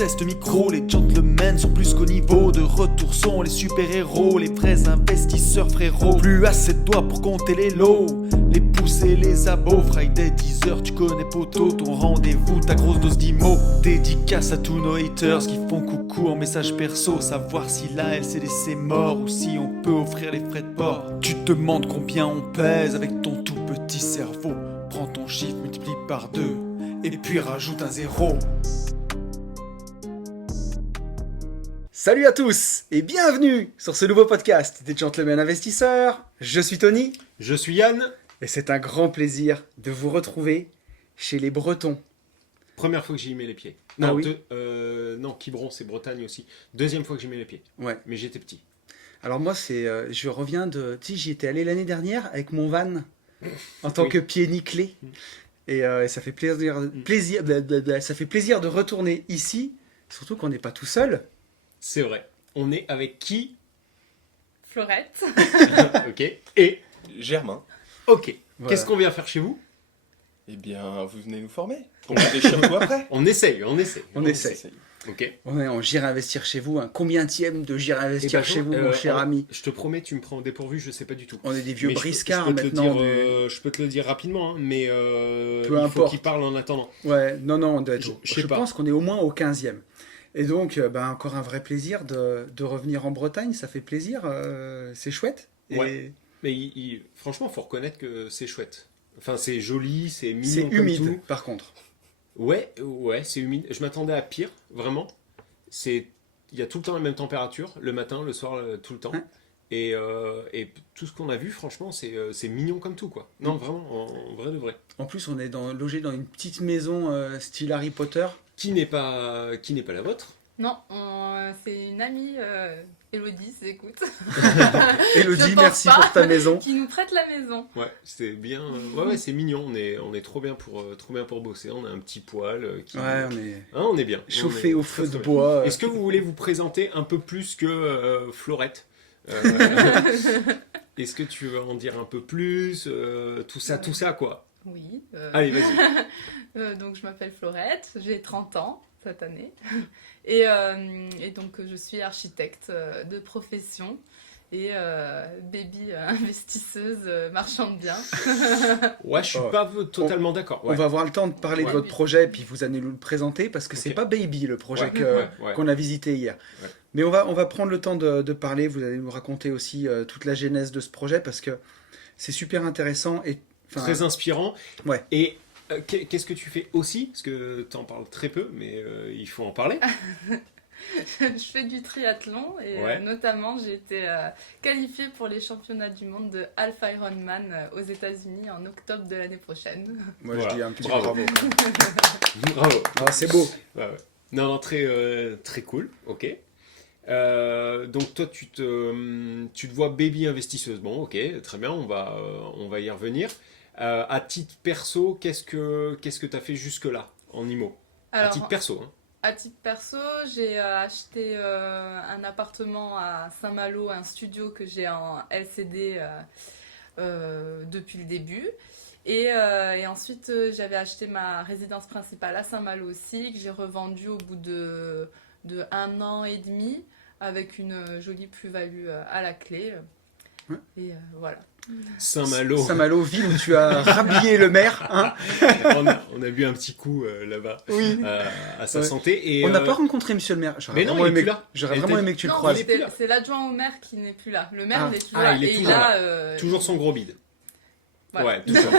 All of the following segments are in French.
test micro, les gentlemen sont plus qu'au niveau. De retour sont les super-héros, les vrais investisseurs frérot. Plus assez de doigts pour compter les lots, les pouces et les abos. Friday 10h, tu connais poto, ton rendez-vous, ta grosse dose d'IMO. Dédicace à tous nos haters qui font coucou en message perso. Savoir si la LCD c'est mort ou si on peut offrir les frais de port. Tu te demandes combien on pèse avec ton tout petit cerveau. Prends ton chiffre, multiplie par 2 et puis rajoute un 0. Salut à tous et bienvenue sur ce nouveau podcast des Gentlemen Investisseurs. Je suis Tony. Je suis Yann. Et c'est un grand plaisir de vous retrouver chez les Bretons. Première fois que j'y mets les pieds. Ah Non, oui. non, Quiberon, c'est Bretagne aussi. Deuxième fois que j'y mets les pieds. Ouais. Mais j'étais petit. Alors moi, je reviens de... Tu sais, j'y étais allé l'année dernière avec mon van en tant que pied nickelé. Et ça fait ça fait plaisir de retourner ici, surtout qu'on n'est pas tout seul. C'est vrai. On est avec qui? Florette. Ok. Et Germain. ok. Voilà. Qu'est-ce qu'on vient faire chez vous? Eh bien, vous venez nous former. Pour monter chez vous après. On essaye. On essaie. Ok. On est en J'irai investir chez vous. Combienième de J'irai investir chez vous, mon cher ami? Je te promets, tu me prends au dépourvu, je sais pas du tout. On est des vieux Mais briscards je peux te le maintenant. dire, je peux te le dire rapidement, hein, mais Peu il faut importe. qu'il parle en attendant. Ouais, non, on doit être- Je sais je pas. pense qu'on est au moins au 15e. Et donc, encore un vrai plaisir de revenir en Bretagne, ça fait plaisir, c'est chouette. Et Ouais. Mais franchement, faut reconnaître que c'est chouette. Enfin, c'est joli, c'est mignon c'est comme humide, tout. par contre. Ouais, c'est humide. Je m'attendais à pire, vraiment. Il y a tout le temps la même température, le matin, le soir, tout le temps. Ouais. Et tout ce qu'on a vu, franchement, c'est mignon comme tout, quoi. Non, vraiment, en vrai de vrai. En plus, on est logé dans une petite maison style Harry Potter. Qui n'est pas la vôtre? Non, c'est une amie, Elodie, si écoute, Elodie, Je pense merci pas. pour ta maison. qui nous prête la maison. Ouais, c'est bien. Ouais, c'est mignon. On est trop bien pour bosser. On a un petit poêle. Ouais, on est Hein, on est bien. chauffé On est au très, feu très de bien. bois. Est-ce que vous voulez vous présenter un peu plus que Florette? Est-ce que tu veux en dire un peu plus? Tout ça, quoi. Oui. Allez, vas-y. Donc je m'appelle Florette, j'ai 30 ans cette année. Et donc je suis architecte de profession et baby investisseuse marchande bien. Ouais, je suis Oh. pas totalement d'accord. On va avoir le temps de parler de Ouais. votre projet, puis vous allez nous le présenter, parce que c'est Ok. pas Baby, le projet Ouais, ouais. qu'on a visité hier. Ouais. Mais on va prendre le temps de parler, vous allez nous raconter aussi toute la genèse de ce projet, parce que c'est super intéressant. Et, enfin, Très inspirant. Ouais. Et qu'est-ce que tu fais aussi? Parce que tu en parles très peu, mais il faut en parler. Je fais du triathlon et Ouais. notamment j'ai été qualifiée pour les championnats du monde de Half Ironman aux États-Unis en octobre de l'année prochaine. moi Voilà. je dis un petit Bravo. bravo. Bravo. Ah, c'est beau. Ouais, ouais. Non, très cool. Ok. Donc toi, tu te vois baby investisseuse. Bon, ok, très bien. On va y revenir. À titre perso, qu'est-ce que tu as fait jusque-là en IMO? À Alors, titre perso, hein. à titre perso, j'ai acheté un appartement à Saint-Malo, un studio que j'ai en LCD depuis le début. Et ensuite, j'avais acheté ma résidence principale à Saint-Malo aussi, que j'ai revendue au bout de 1 an et demi, avec une jolie plus-value à la clé. Ouais. Et voilà. Saint-Malo. Saint-Malo, ville où tu as rhabillé le maire. Hein. on a bu un petit coup là-bas Oui. à sa Ouais. santé. Et, On n'a pas rencontré monsieur le maire. Mais non, il est plus là. J'aurais Elle vraiment t'a- aimé que tu le Non, croises. il est plus là. c'est l'adjoint au maire qui n'est plus là. Le maire, Ah. il est toujours Ah, là. il est Et toujours a, toujours son gros bide. voilà. Ouais, toujours.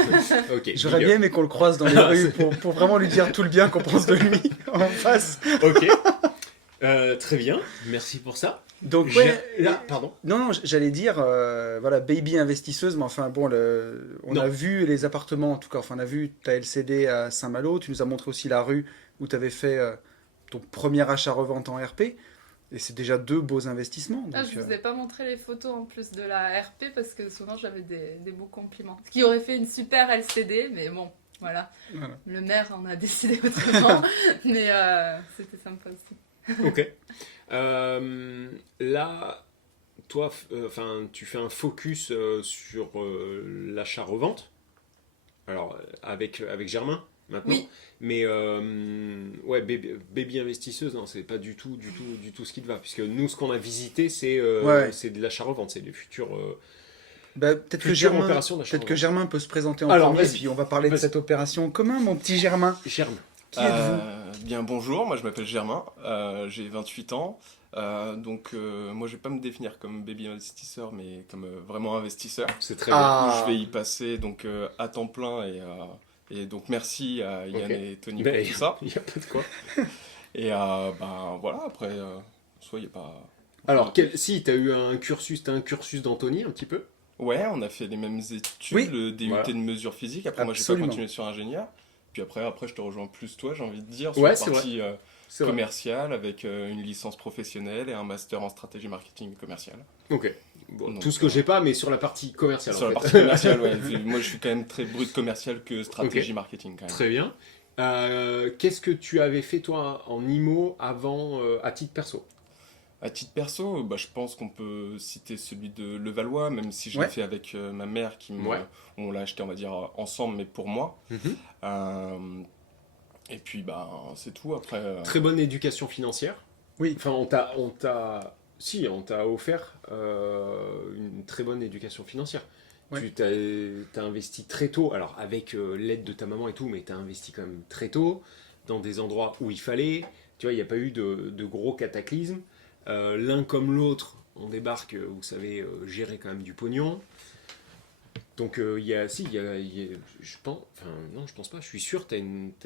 Ok. J'aurais big bien up. aimé qu'on le croise dans les rues pour vraiment lui dire tout le bien qu'on pense de lui en face. Ok. Très bien. Merci pour ça. Donc, J'ai- ouais, Là, pardon. non, j'allais dire, voilà, baby investisseuse, mais enfin, bon, on Non. a vu les appartements, en tout cas, enfin, on a vu ta LCD à Saint-Malo, tu nous as montré aussi la rue où tu avais fait ton premier achat-revente en RP, et c'est déjà 2 beaux investissements. Ah, Donc, je vous ai pas montré les photos en plus de la RP parce que souvent j'avais des beaux compliments. Ce qui aurait fait une super LCD, mais bon, voilà. Voilà. Le maire en a décidé autrement, mais c'était sympa aussi. Ok. Là, toi, tu fais un focus sur l'achat-revente. Alors, avec Germain, maintenant. Oui. Mais ouais, baby investisseuse, non, c'est pas du tout ce qui te va. Puisque nous, ce qu'on a visité, c'est Ouais. c'est de l'achat-revente, c'est des futurs Bah, peut-être que futures Germain, opérations d'achat. peut-être que Germain peut se présenter en Alors, premier, vas-y. puis on va parler de Vas-y. cette opération en commun, mon petit Germain. Germe. Qui êtes-vous? Bien bonjour, moi je m'appelle Germain, j'ai 28 ans. Moi je vais pas me définir comme baby investisseur, mais comme vraiment investisseur. C'est très Ah. Je vais y passer donc à temps plein et donc merci à Yann Ok. et Tony bien. pour tout ça. Il n'y a pas de quoi. Et ben voilà, après, soit il n'y a pas. Alors, si, t'as un cursus d'Anthony, un petit peu. Ouais, on a fait les mêmes études, Oui. le DUT Voilà. de mesure physique. Après, moi j'ai pas Absolument. continué sur ingénieur. Puis après, je te rejoins plus toi, j'ai envie de dire, sur Ouais, la c'est partie C'est vrai. commerciale avec une licence professionnelle et un master en stratégie marketing commerciale. Ok. Bon, Donc, tout ce que j'ai pas, mais sur la partie commerciale. Sur en la fait. partie commerciale, ouais. Moi, je suis quand même très brut commercial que stratégie marketing, quand même. Très bien. Qu'est-ce que tu avais fait, toi, en IMO avant, à titre perso? À titre perso, je pense qu'on peut citer celui de Levallois, même si je Ouais. l'ai fait avec ma mère, Ouais. on l'a acheté, on va dire, ensemble, mais pour moi. Euh, et puis, c'est tout. Après, Très bonne éducation financière. Oui. Enfin, on t'a offert une très bonne éducation financière. Ouais. Tu t'as investi très tôt, alors avec l'aide de ta maman et tout, mais tu as investi quand même très tôt, dans des endroits où il fallait. Tu vois, il n'y a pas eu de gros cataclysmes. L'un comme l'autre, on débarque, vous savez, gérer quand même du pognon. Donc, je pense, enfin, non, je pense pas, je suis sûr que tu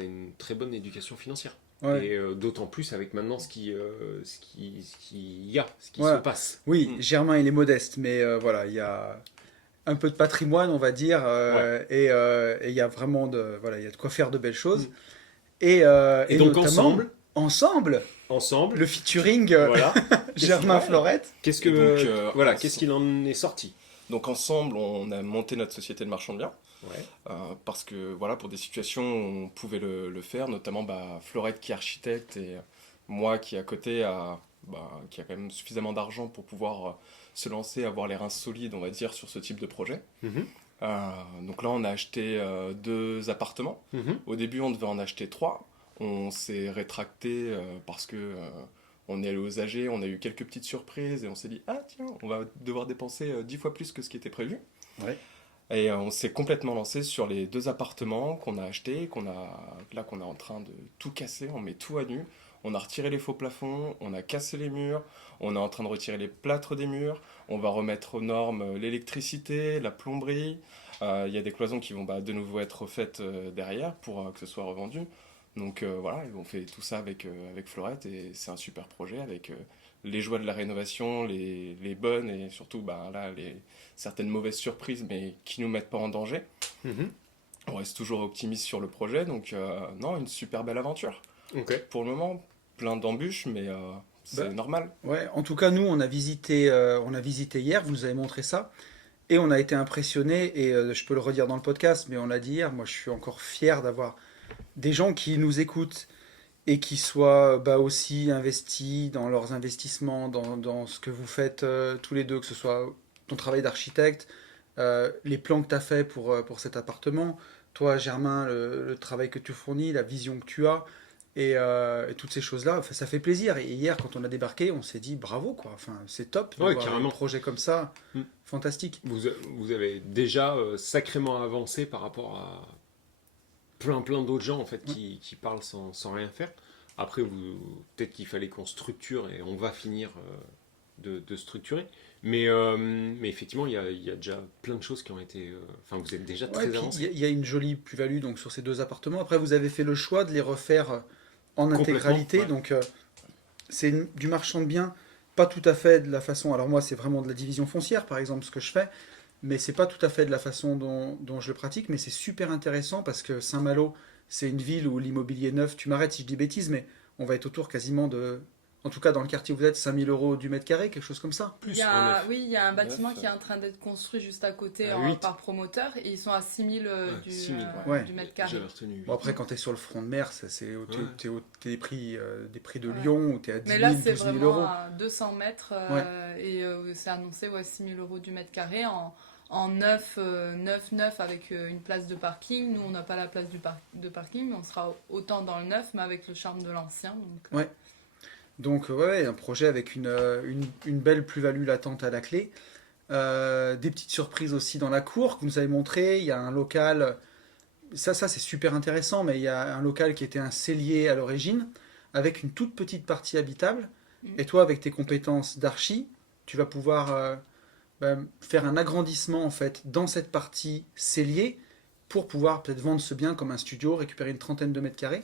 as une très bonne éducation financière. Ouais. Et d'autant plus avec maintenant ce qui Ouais. se passe. Oui, Mm. Germain, il est modeste, mais voilà, il y a un peu de patrimoine, on va dire, et il y a vraiment il y a de quoi faire de belles choses. Mm. Et donc notamment, ensemble, le featuring voilà. Germain Ouais. Florette. Qu'est-ce que, Et donc, qu'est-ce qu'il en est sorti? donc, ensemble, on a monté notre société de marchand de biens. Ouais. Parce que, voilà, pour des situations où on pouvait le faire, notamment Florette qui est architecte et moi qui, à côté, qui a quand même suffisamment d'argent pour pouvoir se lancer, avoir les reins solides, on va dire, sur ce type de projet. Mhm. Donc là, on a acheté 2 appartements. Mhm. Au début, on devait en acheter 3. On s'est rétracté parce que on est allé aux AG, on a eu quelques petites surprises et on s'est dit ah tiens, on va devoir dépenser 10 fois plus que ce qui était prévu. Ouais. Et on s'est complètement lancé sur les 2 appartements qu'on a achetés, qu'on est en train de tout casser, on met tout à nu. On a retiré les faux plafonds, on a cassé les murs, on est en train de retirer les plâtres des murs, on va remettre aux normes l'électricité, la plomberie. Il y a des cloisons qui vont de nouveau être refaites derrière pour que ce soit revendu. Donc voilà, on fait tout ça avec Florette et c'est un super projet avec les joies de la rénovation, les bonnes et surtout certaines mauvaises surprises mais qui nous mettent pas en danger. Mhm. On reste toujours optimiste sur le projet, donc non, une super belle aventure. Ok. Pour le moment, plein d'embûches, mais c'est normal. Ouais, en tout cas, nous, on a visité hier, vous nous avez montré ça, et on a été impressionnés, et je peux le redire dans le podcast, mais on l'a dit hier, moi je suis encore fier d'avoir des gens qui nous écoutent et qui soient aussi investis dans leurs investissements, dans ce que vous faites tous les deux, que ce soit ton travail d'architecte, les plans que tu as fait pour cet appartement, toi Germain, le travail que tu fournis, la vision que tu as, et toutes ces choses-là, enfin, ça fait plaisir. Et hier, quand on a débarqué, on s'est dit bravo, quoi. Enfin, c'est top de Ouais, voir carrément. un projet comme ça, Mm. fantastique. Vous avez déjà sacrément avancé par rapport à plein d'autres gens en fait qui parlent sans rien faire. Après, peut-être qu'il fallait qu'on structure et on va finir de structurer. Mais effectivement, il y a déjà plein de choses qui ont été. Enfin, vous êtes déjà Ouais, très puis avancé. il y a une jolie plus-value donc sur ces 2 appartements. Après, vous avez fait le choix de les refaire en Complètement, intégralité, ouais. donc c'est du marchand de biens, pas tout à fait de la façon. Alors moi, c'est vraiment de la division foncière, par exemple, ce que je fais, mais c'est pas tout à fait de la façon dont je le pratique. Mais c'est super intéressant parce que Saint-Malo, c'est une ville où l'immobilier neuf, tu m'arrêtes si je dis bêtises, mais on va être autour quasiment de, en tout cas dans le quartier où vous êtes, 5 000 € du mètre carré, quelque chose comme ça. Plus Il y en a, neuf. oui, il y a un bâtiment Neuf, qui est en train d'être construit juste à côté À 8. par promoteur et ils sont à 6 000 du, 6 000, ouais. du mètre carré. J'avais retenu. Bon, après, quand tu es sur le front de mer, t'es des prix de Ouais. Lyon où tu es à 10 Mais 000, là, c'est 12 000 vraiment €. à 200 mètres et c'est annoncé 6 000 € du mètre carré en neuf avec une place de parking. Nous, on n'a pas la place de parking, mais on sera autant dans le neuf, mais avec le charme de l'ancien. Donc, Ouais. Donc, ouais, un projet avec une belle plus-value latente à la clé. Des petites surprises aussi dans la cour que vous nous avez montré. Il y a un local, ça c'est super intéressant, mais il y a un local qui était un cellier à l'origine, avec une toute petite partie habitable. Et toi, avec tes compétences d'archi, tu vas pouvoir faire un agrandissement en fait dans cette partie cellier pour pouvoir peut-être vendre ce bien comme un studio, récupérer une trentaine de mètres carrés.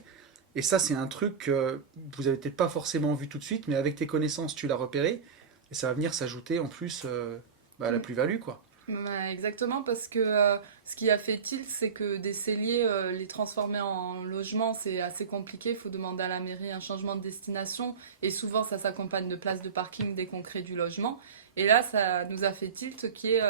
Et ça, c'est un truc que vous avez peut-être pas forcément vu tout de suite, mais avec tes connaissances, tu l'as repéré. Et ça va venir s'ajouter en plus à la plus-value, quoi. Exactement, parce que ce qui a fait tilt, c'est que des celliers, les transformer en logement, c'est assez compliqué. Il faut demander à la mairie un changement de destination. Et souvent, ça s'accompagne de places de parking dès qu'on crée du logement. Et là, ça nous a fait tilt qu'il y ait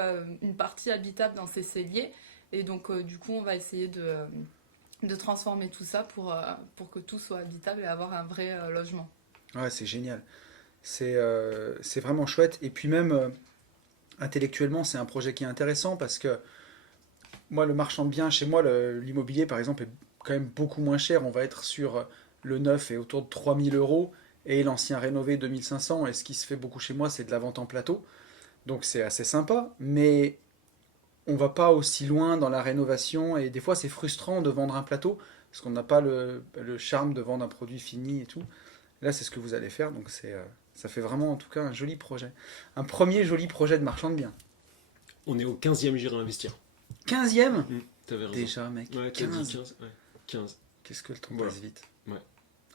une partie habitable dans ces celliers. Et donc, du coup, on va essayer de transformer tout ça pour que tout soit habitable et avoir un vrai logement. Ouais, c'est génial. C'est vraiment chouette. Et puis même, intellectuellement, c'est un projet qui est intéressant parce que moi, le marchand de biens, chez moi, l'immobilier, par exemple, est quand même beaucoup moins cher. On va être sur le neuf et autour de 3 000 euros et l'ancien rénové 2 500. Et ce qui se fait beaucoup chez moi, c'est de la vente en plateau. Donc c'est assez sympa, mais on va pas aussi loin dans la rénovation et des fois c'est frustrant de vendre un plateau parce qu'on n'a pas le charme de vendre un produit fini et tout. Là, c'est ce que vous allez faire, donc ça fait vraiment en tout cas un joli projet. Un premier joli projet de marchand de biens. On est au 15e gire à investir. 15e T'avais raison. déjà, mec. Ouais, t'as 15. dit 15. Ouais. 15. Qu'est-ce que le temps Voilà. passe vite. Ouais.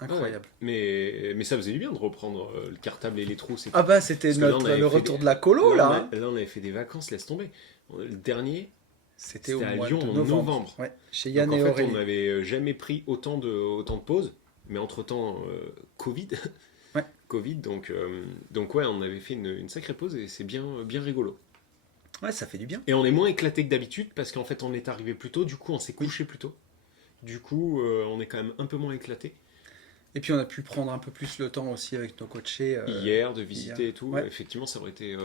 Incroyable. Ouais. Mais ça faisait du bien de reprendre le cartable et les trous. Ah bah c'était Parce que là, on avait le fait retour de la colo là. Là, on avait fait des vacances, laisse tomber. Le dernier, C'était au à mois Lyon de en novembre. novembre. Ouais, chez Donc Yann en et fait, Aurélie. on n'avait jamais pris autant de pauses, mais entre-temps, Covid. Ouais. Covid, donc ouais, on avait fait une sacrée pause et c'est bien rigolo. Ouais, ça fait du bien. Et on est moins éclaté que d'habitude parce qu'en fait, on est arrivé plus tôt, du coup, on s'est couché plus tôt. Du coup, on est quand même un peu moins éclaté. Et puis on a pu prendre un peu plus le temps aussi avec nos coachés. Hier, de visiter hier. et tout. Ouais. Effectivement, ça aurait été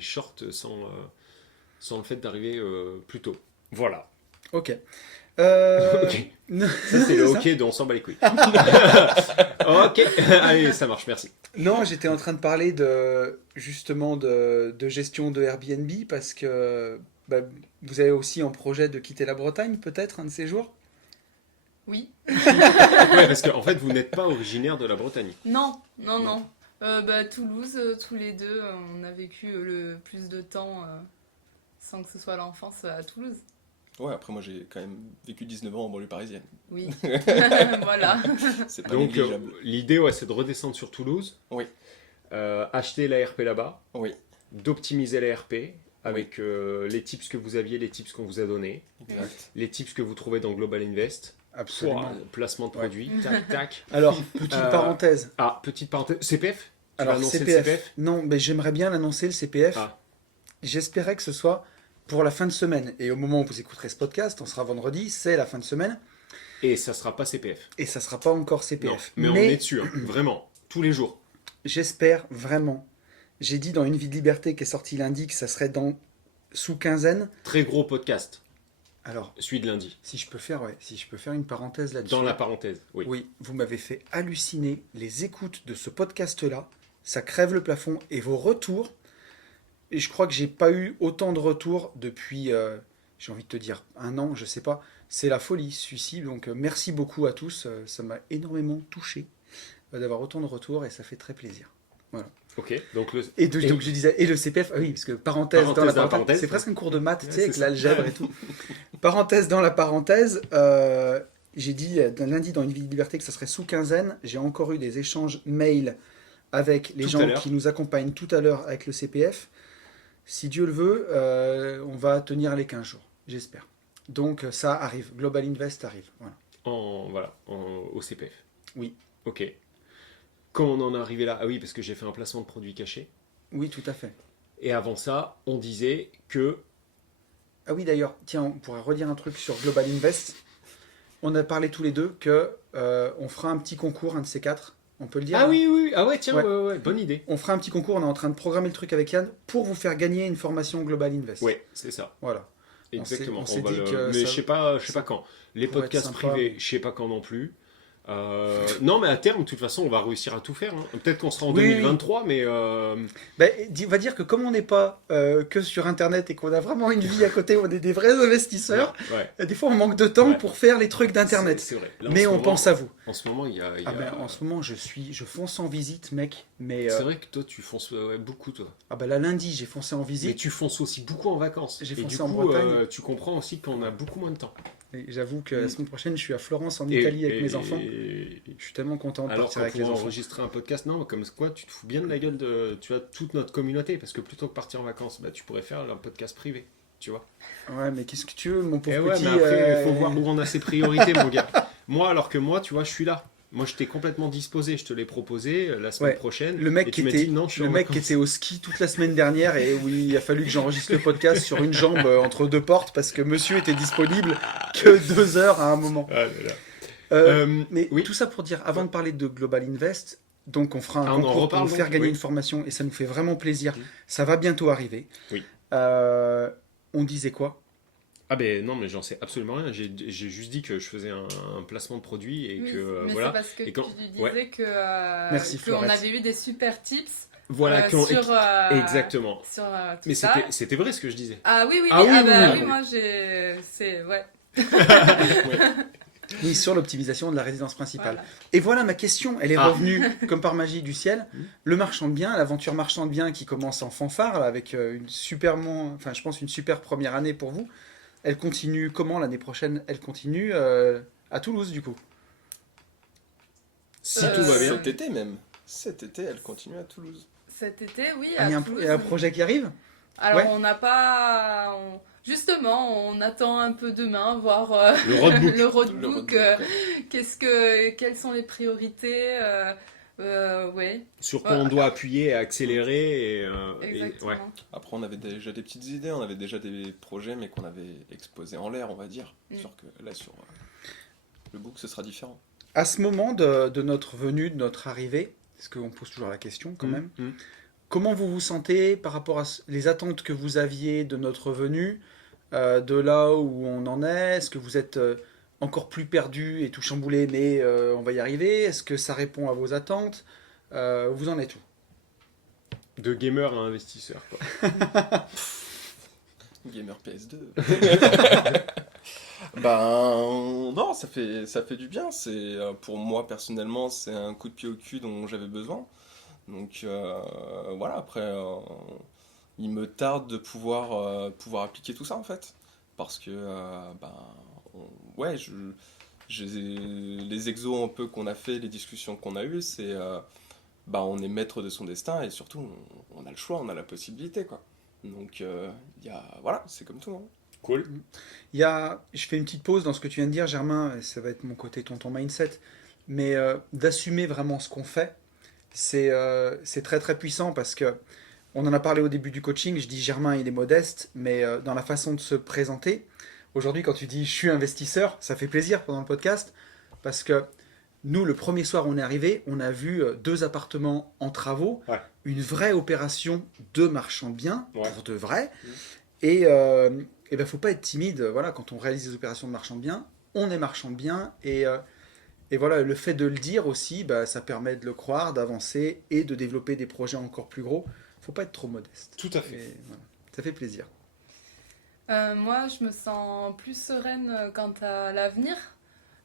short sans le fait d'arriver plus tôt. Voilà. Ok. Ok. Ça, c'est le ça. ok dont on s'en bat les couilles. Ok. Allez, ça marche, merci. Non, j'étais en train de parler justement de gestion de Airbnb parce que vous avez aussi en projet de quitter la Bretagne peut-être un de ces jours. Oui. Ouais, parce qu'en fait, vous n'êtes pas originaire de la Bretagne. Non. Toulouse, tous les deux, on a vécu le plus de temps sans que ce soit l'enfance à Toulouse. Ouais, après moi j'ai quand même vécu 19 ans en banlieue parisienne. Oui. Voilà. C'est pas Donc, négligeable. l'idée, ouais, c'est de redescendre sur Toulouse. Oui. Acheter l'ARP là-bas. Oui. D'optimiser l'ARP avec les tips que vous aviez, les tips qu'on vous a donnés, Exact. les tips que vous trouvez dans Global Invest. Absolument. Pouah, placement de Ouais. produits, tac, tac. Alors, petite parenthèse. Ah, petite parenthèse. CPF Tu vas Alors, annoncer CPF. le CPF Non, mais j'aimerais bien l'annoncer, le CPF. Ah. J'espérais que ce soit pour la fin de semaine. Et au moment où vous écouterez ce podcast, on sera vendredi, c'est la fin de semaine. Et ça sera pas CPF. Et ça sera pas encore CPF. Non, mais on est dessus, hein, vraiment, tous les jours. J'espère vraiment. J'ai dit dans Une vie de liberté qui est sortie lundi que ça serait sous quinzaine. Très gros podcast, Alors, celui de lundi. si je peux faire une parenthèse là-dessus. Dans la parenthèse, oui. Oui, vous m'avez fait halluciner. Les écoutes de ce podcast-là, ça crève le plafond. Et vos retours, et je crois que j'ai pas eu autant de retours depuis, j'ai envie de te dire, 1 an, je sais pas. C'est la folie, celui-ci. Donc merci beaucoup à tous. Ça m'a énormément touché d'avoir autant de retours et ça fait très plaisir. Ok, donc le... Donc je disais, et le CPF, ah oui, parce que parenthèse dans la parenthèse, c'est presque un cours de maths, tu sais, avec c'est ça. l'algèbre et tout. Parenthèse dans la parenthèse, j'ai dit lundi dans Une vie de liberté que ça serait sous quinzaine. J'ai encore eu des échanges mail avec les Tout à gens l'heure. qui nous accompagnent tout à l'heure avec le CPF. Si Dieu le veut, on va tenir les 15 jours, j'espère. Donc ça arrive, Global Invest arrive. Voilà. Au CPF. Oui. Ok. Comment on en est arrivé là? Ah oui, parce que j'ai fait un placement de produits cachés. Oui, tout à fait. Et avant ça, on disait que... Ah oui, d'ailleurs, tiens, on pourrait redire un truc sur Global Invest. On a parlé tous les deux que on fera un petit concours, un de ces 4, On peut le dire. Ah oui, ah ouais, tiens, Ouais. ouais, bonne idée. On fera un petit concours, on est en train de programmer le truc avec Yann pour vous faire gagner une formation Global Invest. Ouais, c'est ça. Voilà. Exactement. On s'est va dit le- que Mais ça- je sais pas quand. Les pourrait être podcasts sympa. privés, je sais pas quand non plus. Non, mais à terme, de toute façon, on va réussir à tout faire. Hein. Peut-être qu'on sera en Oui, 2023, mais Ben, on va dire que comme on n'est pas que sur Internet et qu'on a vraiment une vie à côté, on est des vrais investisseurs, ouais, des fois on manque de temps Ouais. pour faire les trucs d'Internet. C'est vrai. Là, en Mais ce on moment- pense à vous. En ce moment, il y a. Ah ben, en ce moment, je fonce en visite, mec. Mais C'est vrai que toi, tu fonces beaucoup, toi. ah ben là, lundi, j'ai foncé en Mais visite. tu fonces aussi beaucoup en vacances. J'ai Et foncé du en coup, Bretagne. tu comprends aussi qu'on a beaucoup moins de temps. Et j'avoue que la semaine prochaine, je suis à Florence, en Et- Italie, avec et- mes enfants. et- Je suis tellement content de Alors partir qu'on avec les pourrait enfants. enregistrer un podcast, non, comme quoi tu te fous bien de la gueule de toute notre communauté, parce que plutôt que partir en vacances, bah, tu pourrais faire un podcast privé, tu vois. Ouais, mais qu'est-ce que tu veux, mon pauvre Et ouais, petit. mais après, il faut voir où on a ses priorités, mon gars. Moi, alors que moi, tu vois, je suis là. Moi, je t'ai complètement disposé, je te l'ai proposé la semaine Ouais. prochaine. Le mec, et qui tu m'as était, dit, non, je suis le en mec qui vacances. était au ski toute la semaine dernière et où il a fallu que j'enregistre le podcast sur une jambe entre deux portes parce que monsieur était disponible que 2 heures à un moment. Ah là là. Mais oui. tout ça pour dire, avant de parler de Global Invest, donc on fera un Ah, on en concours pour reparle vous faire donc, gagner oui. une formation et ça nous fait vraiment plaisir. Mhm. Ça va bientôt arriver. Oui. On disait quoi? Ah ben non, mais j'en sais absolument rien. J'ai juste dit que je faisais un placement de produit et Oui, que mais voilà. c'est parce que Et quand- tu disais ouais. que Merci, qu'on Florette. avait eu des super tips Voilà, sur exactement. sur tout Mais ça. c'était vrai ce que je disais. Ah oui, Ah oui, ah bah oui, oui, oui. moi c'est ouais. Oui, sur l'optimisation de la résidence principale. Voilà. Et voilà ma question, elle est Ah. revenue comme par magie du ciel. Mhm. Le marchand de biens, l'aventure marchand de biens qui commence en fanfare là, avec une super, je pense une super première année pour vous. Elle continue comment l'année prochaine? Elle continue à Toulouse du coup. Si Euh, tout va bien. Cet été même. Cet été, elle continue à Toulouse. Cet été, oui, Ah, à il y a Toulouse. un projet qui arrive? Alors Ouais. on n'a pas justement, on attend un peu demain voir Le roadbook. le roadbook, Le roadbook, quelles sont les priorités ouais, Sur quoi on doit appuyer et accélérer. exactement. Ouais. Après, on avait déjà des petites idées, on avait déjà des projets, mais qu'on avait exposés en l'air, on va dire. Sûr que là, sur le book, ce sera différent. À ce moment de notre venue, de notre arrivée, parce qu'on pose toujours la question quand même, Mm. comment vous vous sentez par rapport à les attentes que vous aviez de notre venue, de là où on en est? Est-ce que vous êtes encore plus perdu et tout chamboulé, mais on va y arriver? Est-ce que ça répond à vos attentes? Vous en êtes où? De gamer à investisseur. Quoi. Gamer PS2. Ben non, ça fait du bien. C'est pour moi personnellement, c'est un coup de pied au cul dont j'avais besoin. Donc voilà. Après, il me tarde de pouvoir appliquer tout ça en fait, parce que ouais, les exos un peu qu'on a fait, les discussions qu'on a eues, c'est on est maître de son destin et surtout on a le choix, on a la possibilité quoi. Donc voilà, c'est comme tout. Hein. Cool. Je fais une petite pause dans ce que tu viens de dire, Germain, et ça va être mon côté tonton mindset, mais d'assumer vraiment ce qu'on fait, c'est très très puissant parce que on en a parlé au début du coaching, je dis Germain il est modeste, mais dans la façon de se présenter, aujourd'hui quand tu dis je suis investisseur, ça fait plaisir pendant le podcast, parce que nous le premier soir on est arrivé, on a vu 2 appartements en travaux, Ouais. une vraie opération de marchand de biens, Ouais. pour de vrai, Mmh. et ben faut pas être timide, voilà, quand on réalise des opérations de marchand de biens, on est marchand de biens, et voilà, le fait de le dire aussi, ça permet de le croire, d'avancer et de développer des projets encore plus gros. Faut pas être trop modeste. Tout à fait. Et voilà, ça fait plaisir. Moi, je me sens plus sereine quant à l'avenir.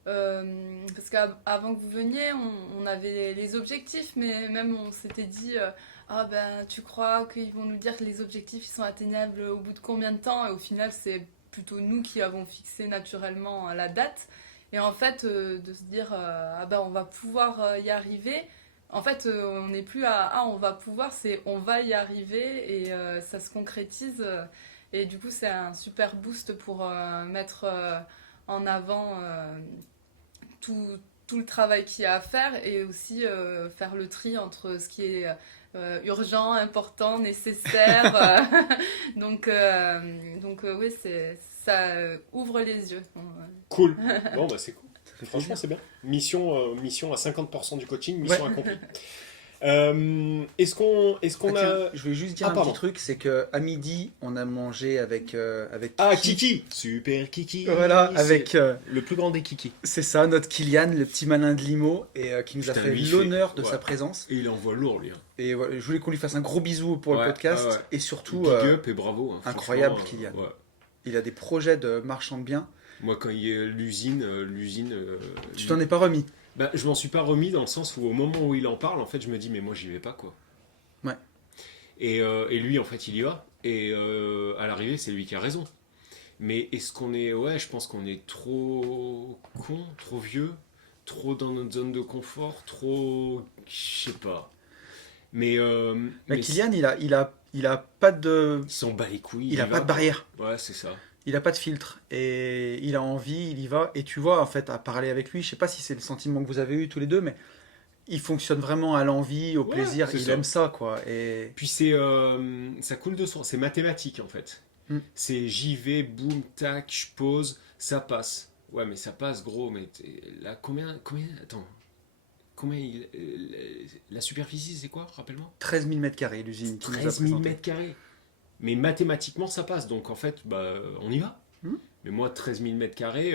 Parce qu'avant que vous veniez, on avait les objectifs, mais même on s'était dit ah ben tu crois qu'ils vont nous dire que les objectifs ils sont atteignables au bout de combien de temps? Et au final, c'est plutôt nous qui avons fixé naturellement la date. Et en fait, de se dire ah ben on va pouvoir y arriver. En fait, on n'est plus à ah on va pouvoir, c'est on va y arriver et ça se concrétise. Et du coup, c'est un super boost pour mettre en avant tout le travail qu'il y a à faire et aussi faire le tri entre ce qui est urgent, important, nécessaire. Donc oui, ça ouvre les yeux. Cool. Bon, bah c'est cool. Ça fait Franchement, plaisir. c'est bien. Mission à 50% du coaching, mission Ouais. accomplie. Est-ce qu'on Ah, a... tiens, je voulais juste dire Ah, un pardon. petit truc, c'est que à midi, on a mangé avec Ah, Kiki. Kiki. Super Kiki. Voilà, C'est avec le plus grand des Kiki. c'est ça, notre Kylian, le petit malin de Limo, et qui nous a Putain, fait lui, il l'honneur fait- de ouais. sa présence. Et il envoie lourd, lui. Hein. Et voilà, je voulais qu'on lui fasse un gros bisou pour Ouais, le podcast, ouais, ouais. et surtout, Big up et bravo. Hein, incroyable, franchement, Kylian. ouais. il a des projets de marchand de biens. Moi, quand il y a l'usine... Tu t'en es pas remis. Bah, je m'en suis pas remis dans le sens où au moment où il en parle, en fait, je me dis, mais moi, j'y vais pas, quoi. Ouais. Et lui, en fait, il y va. Et à l'arrivée, c'est lui qui a raison. Mais est-ce qu'on est... Ouais, je pense qu'on est trop con, trop vieux, trop dans notre zone de confort, trop... Je sais pas. Mais Kylian, il a pas de, il s'en bat les couilles. il a y pas va, de barrière. quoi. Ouais, c'est ça. Il a pas de filtre et il a envie, il y va. Et tu vois, en fait, à parler avec lui, je sais pas si c'est le sentiment que vous avez eu tous les deux, mais il fonctionne vraiment à l'envie, au Ouais, plaisir. c'est Il ça. aime ça, quoi. Et Puis ça coule de source, c'est mathématique en fait. Mm. C'est j'y vais, boum, tac, je pose, ça passe. Ouais, mais ça passe gros, mais là attends, la superficie c'est quoi, rappelle-moi? 13 000 mètres carrés, l'usine qui nous a 13 000 présenté. mètres carrés. Mais mathématiquement ça passe, donc en fait, bah, on y va. Mm. Mais moi, 13 000 mètres carrés,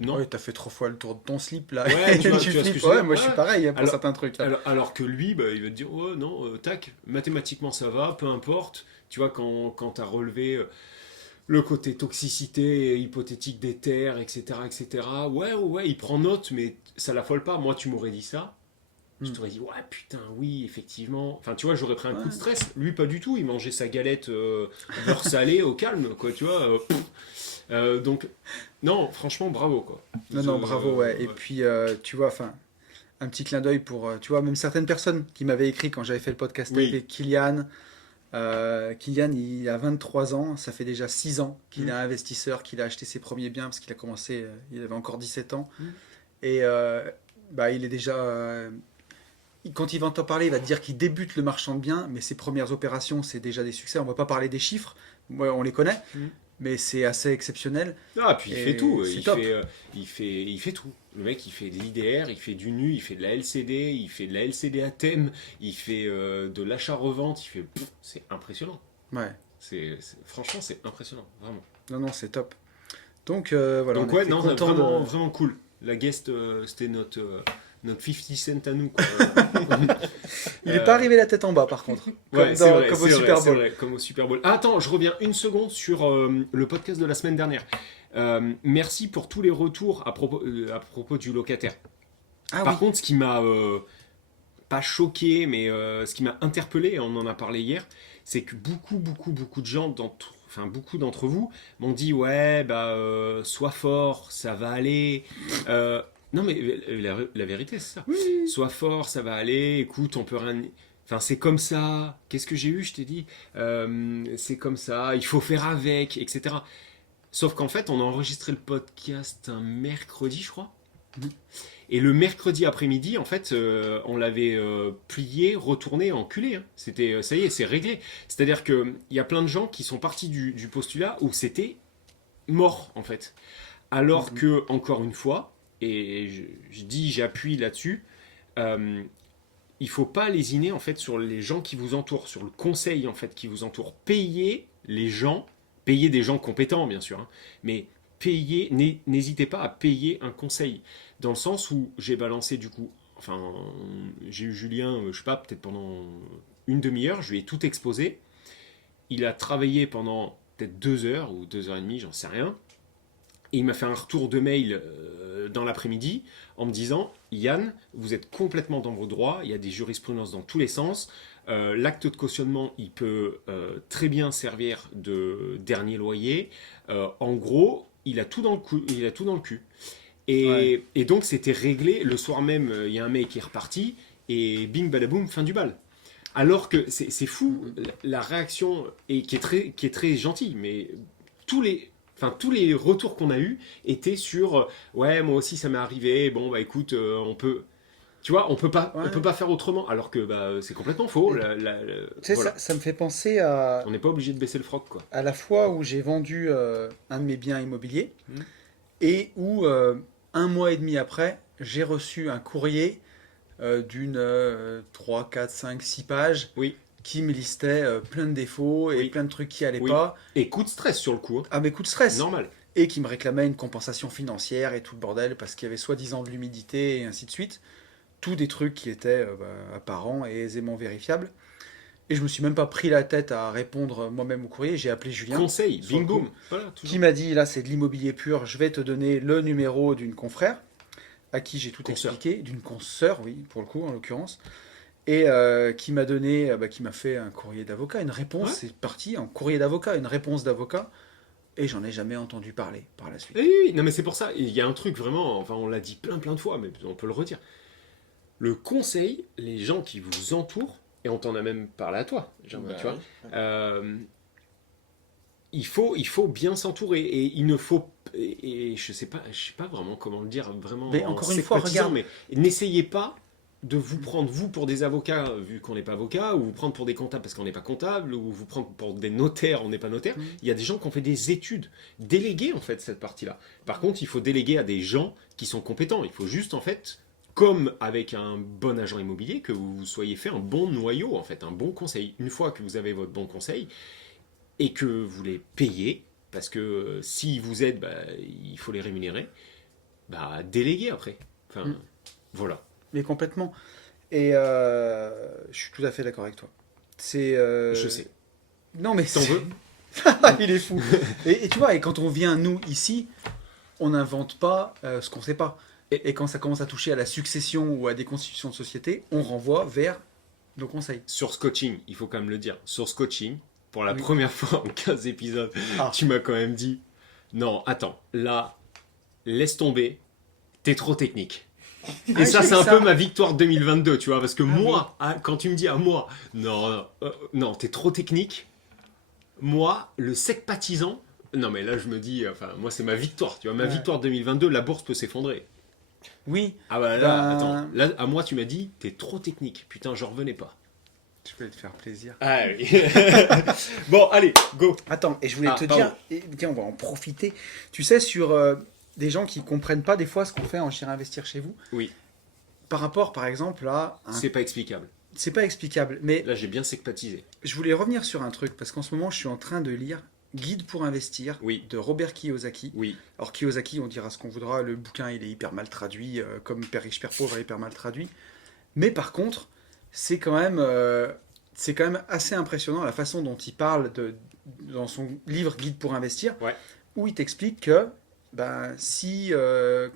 non. Ouais, t'as fait 3 fois le tour de ton slip, là. Ouais, tu vois ce que je flippes. veux dire. Ouais, moi, je suis Ouais. pareil hein, pour Alors- certains trucs. Là. Alors que lui, bah, il va te dire, oh non, tac, mathématiquement ça va, peu importe. Tu vois, quand tu as relevé le côté toxicité hypothétique des terres, etc., etc., ouais, il prend note, mais ça l'affole pas. Moi, tu m'aurais dit ça. Je Hmm. t'aurais dit, ouais, putain, oui, effectivement. Enfin, tu vois, j'aurais pris un coup Ouais. de stress. Lui, pas du tout. Il mangeait sa galette beurre salé au calme, quoi, tu vois. Donc, non, franchement, bravo, quoi. Non, bravo, ouais. Et puis, tu vois, enfin, un petit clin d'œil pour, tu vois, même certaines personnes qui m'avaient écrit quand j'avais fait le podcast Oui. avec Kylian. Kylian, il a 23 ans, ça fait déjà 6 ans qu'il est investisseur, qu'il a acheté ses premiers biens parce qu'il a commencé, il avait encore 17 ans. Mm. Et bah, il est déjà. Quand il va t'en parler, il va te dire qu'il débute le marchand de biens, mais ses premières opérations, c'est déjà des succès. On ne va pas parler des chiffres, ouais, on les connaît, Mm. mais c'est assez exceptionnel. Ah, puis il Et fait tout. c'est Il top. fait, il fait tout. Le mec, il fait de l'IDR, il fait du nu, il fait de la LCD, il fait de la LCD à thème, il fait de l'achat-revente, il fait... c'est impressionnant. Ouais, Franchement, c'est impressionnant, vraiment. non, c'est top. Donc, voilà, Donc on ouais, était non, content vraiment, de. vraiment cool. La guest, c'était notre 50 cent à nous. Quoi. Il n'est pas arrivé la tête en bas, par contre. Ouais, comme c'est vrai, comme au c'est Super vrai, c'est Bowl. vrai, comme au Super Bowl. Ah, attends, je reviens une seconde sur le podcast de la semaine dernière. Merci pour tous les retours à propos du locataire. Ah Par oui, contre, ce qui m'a pas choqué, mais ce qui m'a interpellé, et on en a parlé hier, c'est que beaucoup de gens, beaucoup d'entre vous m'ont dit ouais, bah sois fort, ça va aller. Non mais la vérité c'est ça. Sois fort, ça va aller. Écoute, on peut rien. Enfin, c'est comme ça. Qu'est-ce que j'ai eu? Je t'ai dit. C'est comme ça. Il faut faire avec, etc. Sauf qu'en fait, on a enregistré le podcast un mercredi, je crois. Et le mercredi après-midi, en fait, on l'avait plié, retourné, enculé. Hein. C'était, ça y est, c'est réglé. C'est-à-dire qu'il y a plein de gens qui sont partis du postulat où c'était mort, en fait. Alors que, encore une fois, et j'appuie là-dessus, il faut pas lésiner, en fait, sur les gens qui vous entourent, sur le conseil, en fait, qui vous entoure. Payez les gens, payez des gens compétents, bien sûr, hein, mais n'hésitez pas à payer un conseil. Dans le sens où j'ai balancé du coup, enfin, j'ai eu Julien, je sais pas, peut-être pendant une demi-heure, je lui ai tout exposé. Il a travaillé pendant peut-être 2 heures ou 2 heures et demie, j'en sais rien. Et il m'a fait un retour de mail dans l'après-midi en me disant Yann, vous êtes complètement dans vos droits, il y a des jurisprudences dans tous les sens. L'acte de cautionnement, il peut très bien servir de dernier loyer. En gros, il a tout dans le cul. Et donc, c'était réglé. Le soir même, il y a un mec qui est reparti. Et bing, badaboum, fin du bal. Alors que c'est fou, la réaction, et qui est très gentille, mais tous les retours qu'on a eus étaient sur ouais, moi aussi ça m'est arrivé, bon bah écoute, on peut... Tu vois, on peut pas faire autrement, alors que bah, c'est complètement faux. Tu sais, Voilà. ça me fait penser à, On n'est pas obligé de baisser le froc, quoi. à la fois où j'ai vendu un de mes biens immobiliers Mhm. et où un mois et demi après, j'ai reçu un courrier d'une 3, 4, 5, 6 pages Oui. qui me listait plein de défauts et Oui. plein de trucs qui allaient Oui. pas. Et coup de stress sur le coup. Hein. Ah, mais coup de stress. Normal. Et qui me réclamait une compensation financière et tout le bordel parce qu'il y avait soi-disant de l'humidité et ainsi de suite. Tous des trucs qui étaient apparents et aisément vérifiables. Et je me suis même pas pris la tête à répondre moi-même au courrier. J'ai appelé Julien. Conseil, sur le bing coup, boom. Voilà, toujours. qui m'a dit, là c'est de l'immobilier pur, je vais te donner le numéro d'une confrère, à qui j'ai tout Consoeur. expliqué, d'une consoeur, oui, pour le coup, en l'occurrence, et qui m'a donné, qui m'a fait un courrier d'avocat, une réponse, Ouais. c'est parti, un courrier d'avocat, une réponse d'avocat, et j'en ai jamais entendu parler par la suite. Oui, oui, non mais c'est pour ça, il y a un truc vraiment, enfin on l'a dit plein de fois, mais on peut le redire. Le conseil, les gens qui vous entourent, et on t'en a même parlé à toi, Germain, Bah tu vois, oui. il faut bien s'entourer, et il ne faut, et je sais pas vraiment comment le dire, vraiment Mais en encore une fois, sympathisant, regarde. mais n'essayez pas de vous prendre, vous, pour des avocats, vu qu'on n'est pas avocat, ou vous prendre pour des comptables parce qu'on n'est pas comptable, ou vous prendre pour des notaires, on n'est pas notaire. Il y a des gens qui ont fait des études. Déléguer, en fait, cette partie-là. Par contre, il faut déléguer à des gens qui sont compétents. Il faut juste, en fait, comme avec un bon agent immobilier, que vous soyez fait un bon noyau, en fait, un bon conseil. Une fois que vous avez votre bon conseil, et que vous les payez, parce que s'ils vous aident, il faut les rémunérer, déléguer après. Enfin, voilà. Mais complètement. Et je suis tout à fait d'accord avec toi. C'est. Je sais. Non, mais T'en veux il est fou. Et tu vois, et quand on vient, nous, ici, on n'invente pas ce qu'on ne sait pas. Et quand ça commence à toucher à la succession ou à des constitutions de société, on renvoie vers nos conseils. Sur ce coaching, il faut quand même le dire, sur ce coaching, pour la Oui. première fois en 15 épisodes, Ah. tu m'as quand même dit, non, attends, là, laisse tomber, t'es trop technique. Et Ah, ça, j'ai c'est un ça. peu ma victoire 2022, tu vois, parce que Ah moi, quand tu me dis à moi, non, t'es trop technique, moi, le secpatisant, non, mais là, je me dis, enfin, moi, c'est ma victoire, tu vois, ma Ouais. victoire 2022, la bourse peut s'effondrer. Oui, Ah bah là, Ben- attends, là, à moi, tu m'as dit, t'es trop technique, putain, j'en revenais pas. je voulais te faire plaisir. Ah oui. Bon, allez, go. Attends, et je voulais Ah, te pardon. dire, et, tiens, on va en profiter. Tu sais, sur des gens qui comprennent pas des fois ce qu'on fait en J'irai investir chez vous. Oui. Par rapport, par exemple, à. C'est pas explicable. C'est pas explicable, mais Là, j'ai bien secpatisé. je voulais revenir sur un truc, parce qu'en ce moment, je suis en train de lire Guide pour investir Oui. de Robert Kiyosaki. Oui. Alors, Kiyosaki, on dira ce qu'on voudra, le bouquin, il est hyper mal traduit, comme Père riche, Père pauvre est hyper mal traduit. Mais par contre, c'est quand même assez impressionnant la façon dont il parle dans son livre Guide pour investir, Ouais. où il t'explique que si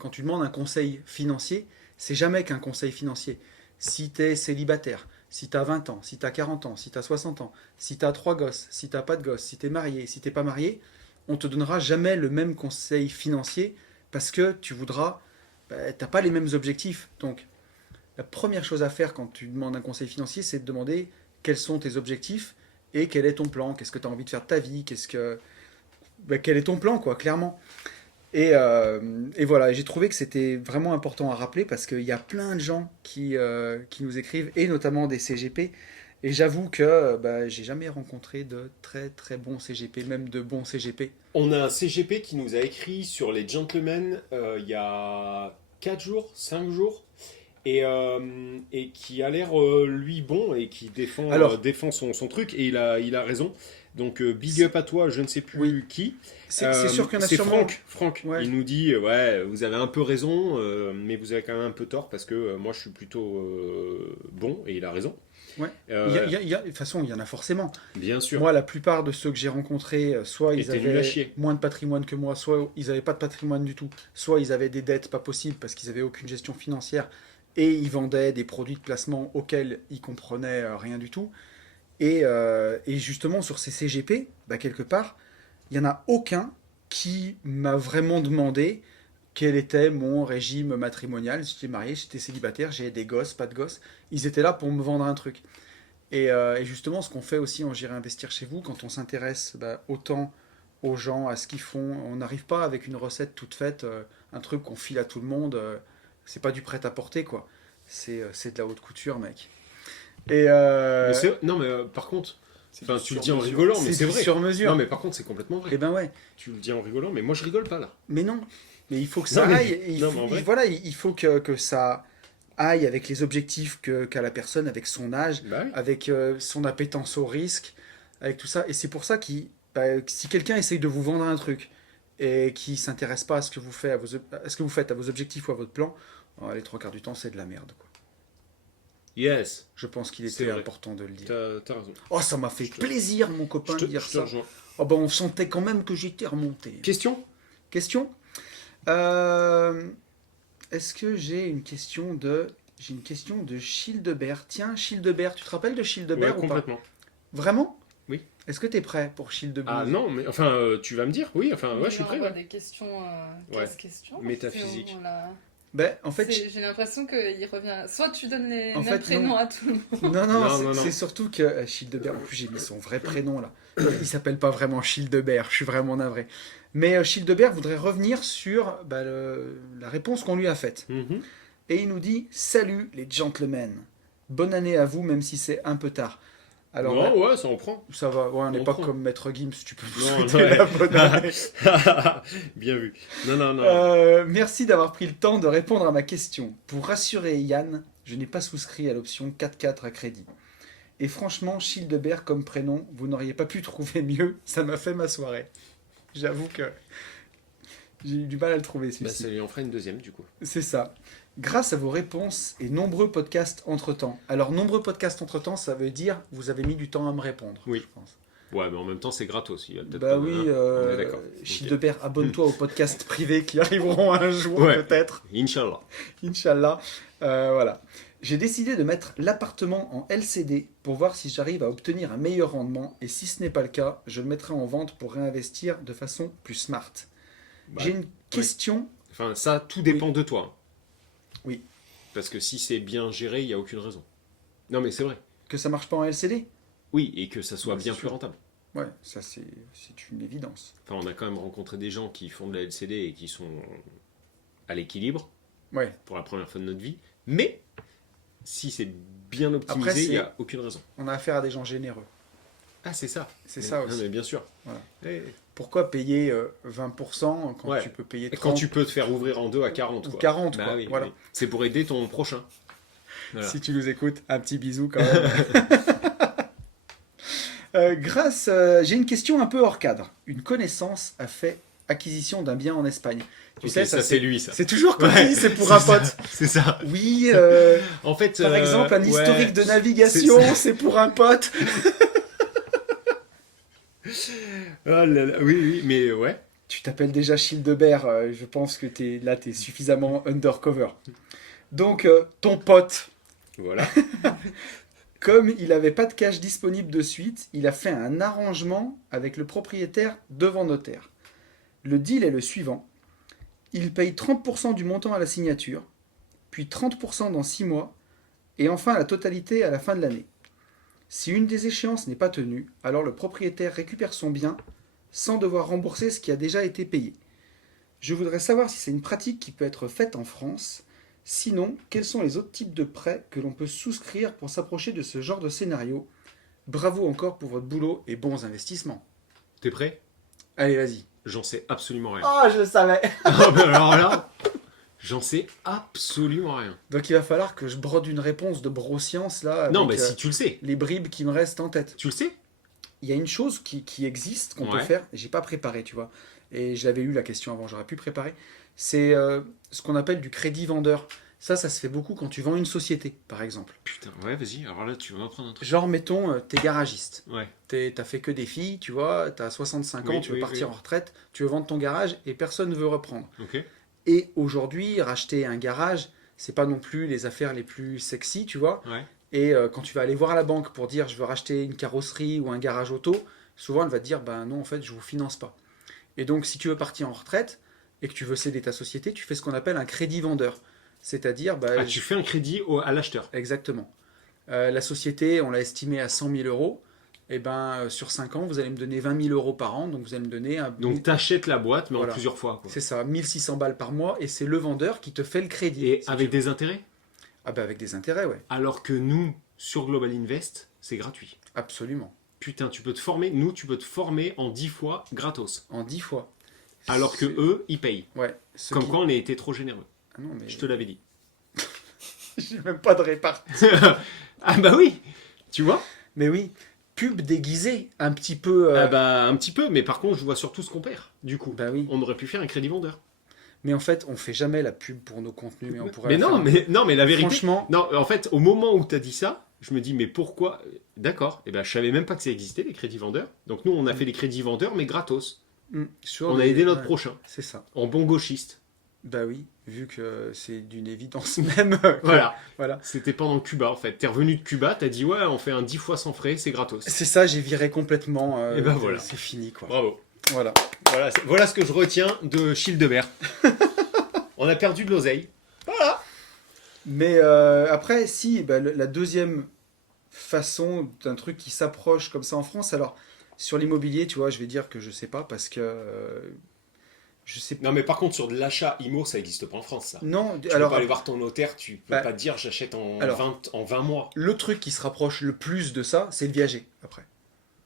quand tu demandes un conseil financier, c'est jamais qu'un conseil financier. Si tu es célibataire, si tu as 20 ans, si tu as 40 ans, si tu as 60 ans, si tu as 3 gosses, si tu n'as pas de gosses, si tu es marié, si tu n'es pas marié, on te donnera jamais le même conseil financier parce que tu voudras, t'as pas les mêmes objectifs. Donc, la première chose à faire quand tu demandes un conseil financier, c'est de demander quels sont tes objectifs et quel est ton plan, qu'est-ce que tu as envie de faire de ta vie, quel est ton plan, quoi, clairement. Et voilà, j'ai trouvé que c'était vraiment important à rappeler parce qu'il y a plein de gens qui nous écrivent, et notamment des CGP. Et j'avoue que j'ai jamais rencontré de très très bons CGP, même de bons CGP. On a un CGP qui nous a écrit sur les gentlemen il y a 4 jours, 5 jours, et qui a l'air, lui, bon, et qui défend, Alors- défend son truc, et il a raison. Donc, big up à toi, je ne sais plus Oui. qui. C'est sûr qu'il y en a c'est sûrement. Franck. Ouais. Il nous dit, ouais, vous avez un peu raison, mais vous avez quand même un peu tort, parce que moi, je suis plutôt bon, et il a raison. Ouais. De toute façon, il y en a forcément. Bien sûr. Moi, la plupart de ceux que j'ai rencontrés, soit ils Étaient nuls à avaient chier. moins de patrimoine que moi, soit ils n'avaient pas de patrimoine du tout, soit ils avaient des dettes pas possibles parce qu'ils n'avaient aucune gestion financière et ils vendaient des produits de placement auxquels ils comprenaient rien du tout. Et justement, sur ces CGP, quelque part, il n'y en a aucun qui m'a vraiment demandé quel était mon régime matrimonial. J'étais marié, j'étais célibataire, j'ai des gosses, pas de gosses. Ils étaient là pour me vendre un truc. Et justement, ce qu'on fait aussi en J'irai investir chez vous, quand on s'intéresse autant aux gens, à ce qu'ils font, on n'arrive pas avec une recette toute faite, un truc qu'on file à tout le monde. C'est pas du prêt-à-porter, quoi. C'est de la haute couture, mec. Et Non, mais par contre, Enfin, du tu le dis en sur-mesure. rigolant, mais c'est du vrai. sur mesure. Non, mais par contre, c'est complètement vrai. Eh ben ouais. Tu le dis en rigolant, mais moi, je rigole pas là. Mais non. Mais il faut que ça Non, mais- aille. non, mais en vrai. Voilà, il faut que ça aille avec les objectifs qu'a la personne, avec son âge, Bah oui. avec son appétence au risque, avec tout ça. Et c'est pour ça que si quelqu'un essaye de vous vendre un truc et qui s'intéresse pas à ce que vous faites, à vos objectifs ou à votre plan, les trois quarts du temps, c'est de la merde, quoi. Yes, Je pense qu'il C'est était vrai. important de le dire. t'as raison. Oh, ça m'a fait plaisir, mon copain, de dire Je te ça. rejoins. Oh, ben, on sentait quand même que j'étais remonté. Question? Question. Est-ce que j'ai une question de... J'ai une question de Childebert. Tiens, Childebert, tu te rappelles de Childebert Ouais, ou pas? complètement. Vraiment? Oui. Est-ce que tu es prêt pour Childebert? Ah non, mais enfin, tu vas me dire? Oui, enfin, ouais, je suis prêt. On Ouais. des questions, Ouais. 15 questions. Métaphysique. Et on la- Ben, en fait, J'ai l'impression qu'il revient. Soit tu donnes les En mêmes fait, non. prénoms à tout le monde. non, Non, c'est non, non. c'est surtout que Childebert, en plus j'ai mis son vrai prénom là. Il s'appelle pas vraiment Childebert, je suis vraiment navré. Mais Childebert voudrait revenir sur la réponse qu'on lui a faite. Mhm. Et il nous dit: Salut les gentlemen, bonne année à vous, même si c'est un peu tard. Alors, Non, ouais, ça en prend. ça va, ouais, on n'est on pas prend. comme Maître Gims, tu peux nous Non, souhaiter ouais. la bonne année. Bien vu. Non, non, non. Merci d'avoir pris le temps de répondre à ma question. Pour rassurer Yann, je n'ai pas souscrit à l'option 4-4 à crédit. Et franchement, Childebert comme prénom, vous n'auriez pas pu trouver mieux, ça m'a fait ma soirée. J'avoue que j'ai eu du mal à le trouver Bah, celui-ci. ça lui en fera une deuxième, du coup. C'est ça. Grâce à vos réponses et nombreux podcasts entre-temps. Alors, nombreux podcasts entre-temps, ça veut dire vous avez mis du temps à me répondre. Oui. Je pense. Ouais, mais en même temps, c'est gratos. Il y a peut-être Bah pas- oui, hein. On est d'accord. Childebert, abonne-toi aux podcasts privés qui arriveront un jour Ouais. peut-être. Inch'Allah. Inch'Allah. Voilà. J'ai décidé de mettre l'appartement en LCD pour voir si j'arrive à obtenir un meilleur rendement. Et si ce n'est pas le cas, je le mettrai en vente pour réinvestir de façon plus smart. Bah, J'ai une question. Enfin, ça, tout dépend de toi. Oui. Parce que si c'est bien géré, il n'y a aucune raison. Non, mais c'est vrai. Que ça marche pas en LCD? Oui, et que ça soit Ouais, bien c'est plus sûr. rentable. Ouais, ça c'est une évidence. Enfin, on a quand même rencontré des gens qui font de la LCD et qui sont à l'équilibre Ouais. pour la première fois de notre vie. Mais si c'est bien optimisé, Après, il n'y a aucune raison. On a affaire à des gens généreux. Ah, c'est ça. C'est Mais- ça non, aussi. mais bien sûr. Voilà. Et Pourquoi payer 20% quand Ouais. tu peux payer 30 quand tu peux te faire ouvrir en deux à 40, ou quoi. 40 Bah quoi. oui, Voilà. oui. C'est pour aider ton prochain. Voilà. Si tu nous écoutes, un petit bisou quand même. J'ai une question un peu hors cadre. Une connaissance a fait acquisition d'un bien en Espagne. Tu Ok, sais, ça c'est lui, ça. C'est toujours comme Ouais, si c'est pour un ça, pote. C'est ça. Oui, En fait, par exemple, un ouais, historique de navigation, c'est ça. c'est pour un pote. Oh là là, oui, oui, mais ouais. Tu t'appelles déjà Childebert, je pense que t'es suffisamment undercover. Donc, ton pote, Voilà. comme il n'avait pas de cash disponible de suite, il a fait un arrangement avec le propriétaire devant notaire. Le deal est le suivant. Il paye 30% du montant à la signature, puis 30% dans 6 mois, et enfin la totalité à la fin de l'année. Si une des échéances n'est pas tenue, alors le propriétaire récupère son bien sans devoir rembourser ce qui a déjà été payé. Je voudrais savoir si c'est une pratique qui peut être faite en France. Sinon, quels sont les autres types de prêts que l'on peut souscrire pour s'approcher de ce genre de scénario? Bravo encore pour votre boulot et bons investissements. T'es prêt? Allez, vas-y. J'en sais absolument rien. Oh, je le savais. Ah, ben alors là, j'en sais absolument rien. Donc il va falloir que je brode une réponse de broscience là. Non, avec, mais si tu le sais. les bribes qui me restent en tête. Tu le sais? Il y a une chose qui existe, qu'on peut Ouais. faire, j'ai pas préparé, tu vois. Et je l'avais eu la question avant, j'aurais pu préparer. C'est ce qu'on appelle du crédit vendeur. Ça se fait beaucoup quand tu vends une société, par exemple. Putain, ouais, vas-y. Alors là, tu vas m'apprendre un truc. Genre, mettons, t'es garagiste. Ouais. T'as fait que des filles, tu vois, t'as 65 ans, Oui, tu veux oui, partir oui. en retraite, tu veux vendre ton garage et personne ne veut reprendre. Ok. Et aujourd'hui, racheter un garage, c'est pas non plus les affaires les plus sexy, tu vois. Ouais. Et quand tu vas aller voir à la banque pour dire je veux racheter une carrosserie ou un garage auto, souvent elle va te dire ben non, en fait, je vous finance pas. Et donc, si tu veux partir en retraite et que tu veux céder ta société, tu fais ce qu'on appelle un crédit vendeur. C'est-à-dire, Ah, tu fais un crédit à l'acheteur. exactement. La société, on l'a estimée à 100 000 euros. Et ben, sur 5 ans, vous allez me donner 20 000 euros par an. Donc, vous allez me donner un. Donc, t'achètes la boîte, mais Voilà. en plusieurs fois. Quoi. C'est ça, 1600 balles par mois. Et c'est le vendeur qui te fait le crédit. Et si avec tu veux. des intérêts? Ah, ben, avec des intérêts, ouais. Alors que nous, sur Global Invest, c'est gratuit. Absolument. Putain, tu peux te former. Nous, tu peux te former en 10 fois gratos. En 10 fois. Alors que eux, ils payent. Ouais. Comme quoi, on a été trop généreux. Ah non, mais... Je te l'avais dit. J'ai même pas de répartie. Ah bah oui. Tu vois. Mais oui, pub déguisée, un petit peu... Ah bah un petit peu. Mais par contre, je vois surtout ce qu'on perd. Du coup, Bah oui. on aurait pu faire un crédit vendeur. Mais en fait, on fait jamais la pub pour nos contenus, mais on pourrait Mais la non, faire. mais la vérité. Franchement, Non, en fait, au moment où tu as dit ça, je me dis, mais pourquoi? D'accord, et ben, je savais même pas que ça existait, les crédits vendeurs. Donc nous, on a fait les crédits vendeurs, mais gratos. sur On a les- aidé notre ouais, prochain, C'est ça. en bon gauchiste. Bah oui, vu que c'est d'une évidence même. Voilà, Voilà. c'était pendant Cuba, en fait. T'es revenu de Cuba, t'as dit, ouais, on fait un 10 fois sans frais, c'est gratos. C'est ça, j'ai viré complètement. Et ben voilà. C'est fini, quoi. Bravo. Voilà. Voilà ce que je retiens de Childebert. On a perdu de l'oseille. Voilà. Mais après, si, bah, la deuxième façon d'un truc qui s'approche comme ça en France, alors sur l'immobilier, tu vois, je vais dire que je sais pas parce que je sais pas. Non, mais par contre, sur de l'achat IMO, ça n'existe pas en France, ça. Non, Tu alors peux pas aller voir ton notaire, tu peux bah, pas dire j'achète en, alors, 20 mois. le truc qui se rapproche le plus de ça, c'est le viager après.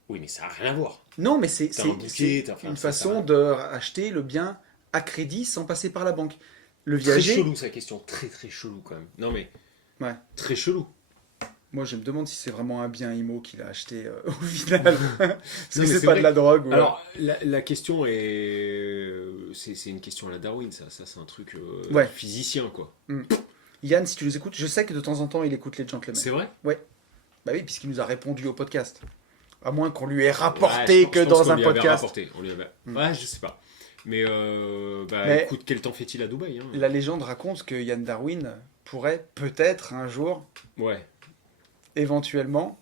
Oui, mais ça n'a rien à voir. Non, mais c'est T'as un bouquet, t'as- enfin, une ça façon va. de acheter le bien à crédit sans passer par la banque. Le Très viager, chelou sa question, très très chelou quand même. Non mais, Ouais. très chelou. moi je me demande si c'est vraiment un bien IMO qu'il a acheté au final. Parce Non, que mais c'est c'est pas vrai. de la drogue. Ou... Alors, la question est... C'est une question à la Darwin, ça c'est un truc Ouais. physicien quoi. Yann, si tu nous écoutes, je sais que de temps en temps il écoute les gentlemen. C'est vrai? Bah oui, puisqu'il nous a répondu au podcast. À moins qu'on lui ait Ouais, rapporté je que pense dans qu'on un lui avait podcast. rapporté, on lui avait- Hmm. Ouais, je sais pas. Mais, Mais- écoute, quel temps fait-il à Dubaï hein? La légende raconte que Yann Darwin pourrait peut-être un jour, Ouais, éventuellement,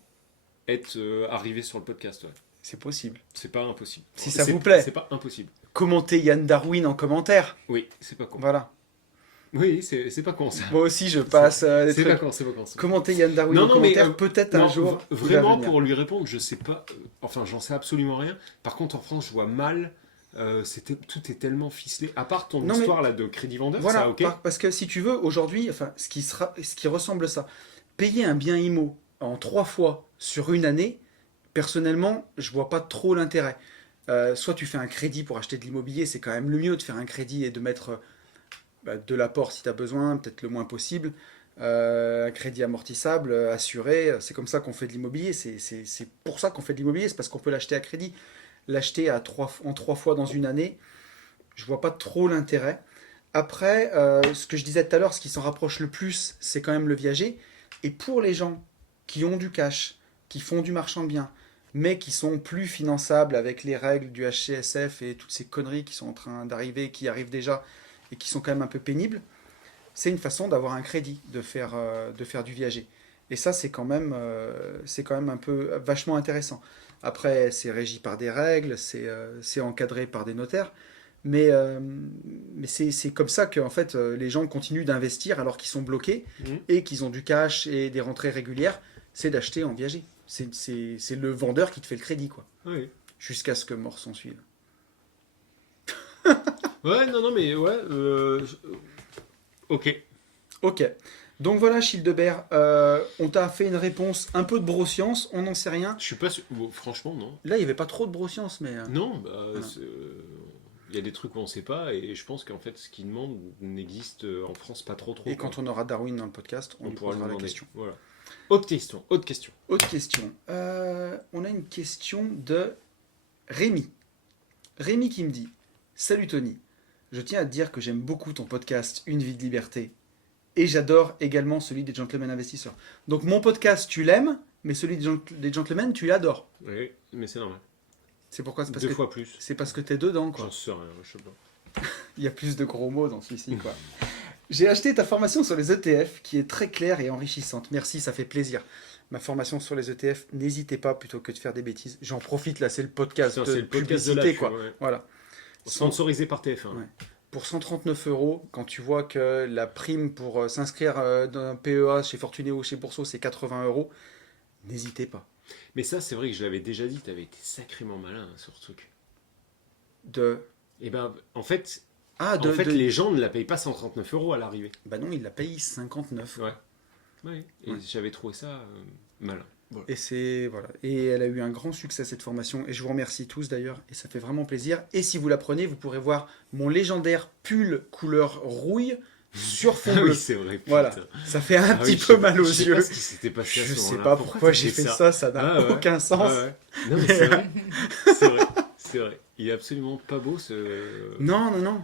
être arrivé sur le podcast, ouais. c'est possible, C'est pas impossible. Si ça C'est- vous plaît. C'est pas impossible. commenter Yann Darwin en commentaire. Oui, c'est pas con. Voilà. Oui, c'est pas con ça. Moi aussi, je passe des C'est trucs. pas con, c'est pas con. c'est pas con. Commenter Yann Darwin Non, en non, mais, commentaire, peut-être un Non, jour. il va vraiment venir. pour lui répondre, je sais pas. Enfin, j'en sais absolument rien. Par contre, en France, je vois mal. Tout est tellement ficelé. À part ton Non, mais- histoire là de crédit vendeur, Voilà, ça, ok. parce que si tu veux, aujourd'hui, enfin, ce qui ressemble à ça, payer un bien IMO en 3 fois sur une année, personnellement, je vois pas trop l'intérêt. Soit tu fais un crédit pour acheter de l'immobilier, c'est quand même le mieux de faire un crédit et de mettre de l'apport si tu as besoin, peut-être le moins possible. Un crédit amortissable, assuré, c'est comme ça qu'on fait de l'immobilier. C'est pour ça qu'on fait de l'immobilier, c'est parce qu'on peut l'acheter à crédit. L'acheter en 3 fois dans une année, je vois pas trop l'intérêt. Après, ce que je disais tout à l'heure, ce qui s'en rapproche le plus, c'est quand même le viager. Et pour les gens qui ont du cash, qui font du marchand de biens, mais qui sont plus finançables avec les règles du HCSF et toutes ces conneries qui sont en train d'arriver, qui arrivent déjà et qui sont quand même un peu pénibles, c'est une façon d'avoir un crédit, de faire du viager. Et ça, c'est quand même un peu vachement intéressant. Après, c'est régi par des règles, c'est encadré par des notaires, mais c'est comme ça que en fait, les gens continuent d'investir alors qu'ils sont bloqués Mhm. et qu'ils ont du cash et des rentrées régulières, c'est d'acheter en viager. C'est le vendeur qui te fait le crédit, quoi. Oui. Jusqu'à ce que mort s'en suive. Ouais, non, mais ouais. Ok. Ok. Donc voilà, Childebert, on t'a fait une réponse un peu de broscience, on n'en sait rien. Je suis pas sûr. Bon, franchement, non. Là, il n'y avait pas trop de broscience, mais... Non, bah, Voilà. il y a des trucs qu'on sait pas et je pense qu'en fait, ce qu'ils demandent n'existe en France pas trop. Et quand on aura Darwin dans le podcast, on lui pourra lui posera la demander. question. Voilà. Autre question. Autre question. On a une question de Rémi. Rémi qui me dit « Salut Tony, je tiens à te dire que j'aime beaucoup ton podcast Une vie de liberté et j'adore également celui des gentlemen investisseurs. » Donc mon podcast, tu l'aimes, mais celui des gentlemen, tu l'adores. Oui, mais c'est normal. C'est pourquoi? C'est parce Deux que fois plus. c'est parce que t'es dedans, quoi. J'en sais rien, je sais pas. Il y a plus de gros mots dans celui-ci, quoi. J'ai acheté ta formation sur les ETF qui est très claire et enrichissante. Merci, ça fait plaisir. Ma formation sur les ETF, n'hésitez pas plutôt que de faire des bêtises. J'en profite, là, c'est le podcast Tiens, de c'est le podcast de publicité, la quoi. pub, ouais. Voilà. Sponsorisé par TF1. Ouais. Pour 139 €, quand tu vois que la prime pour s'inscrire dans un PEA chez Fortunéo ou chez Bourseau, c'est 80 €, n'hésitez pas. Mais ça, c'est vrai que je l'avais déjà dit, t'avais été sacrément malin hein, sur ce truc. De... Et ben, en fait, Ah, de... les gens ne la payent pas 139 € à l'arrivée. Bah non, il la paye 59. Ouais. Ouais. Et Ouais. j'avais trouvé ça malin. Voilà. Et elle a eu un grand succès cette formation et je vous remercie tous d'ailleurs et ça fait vraiment plaisir. Et si vous la prenez, vous pourrez voir mon légendaire pull couleur rouille sur fond Ah bleu. oui, c'est vrai. Putain. Voilà, ça fait un Ah petit oui, peu mal aux je sais yeux. pas ce qui s'était passé à Je ce sais moment-là. pas pourquoi j'ai fait ça, ça n'a Ah ouais. aucun sens. Ah ouais. Non, mais c'est vrai. C'est vrai. C'est vrai. Il est absolument pas beau ce. Non, non, non.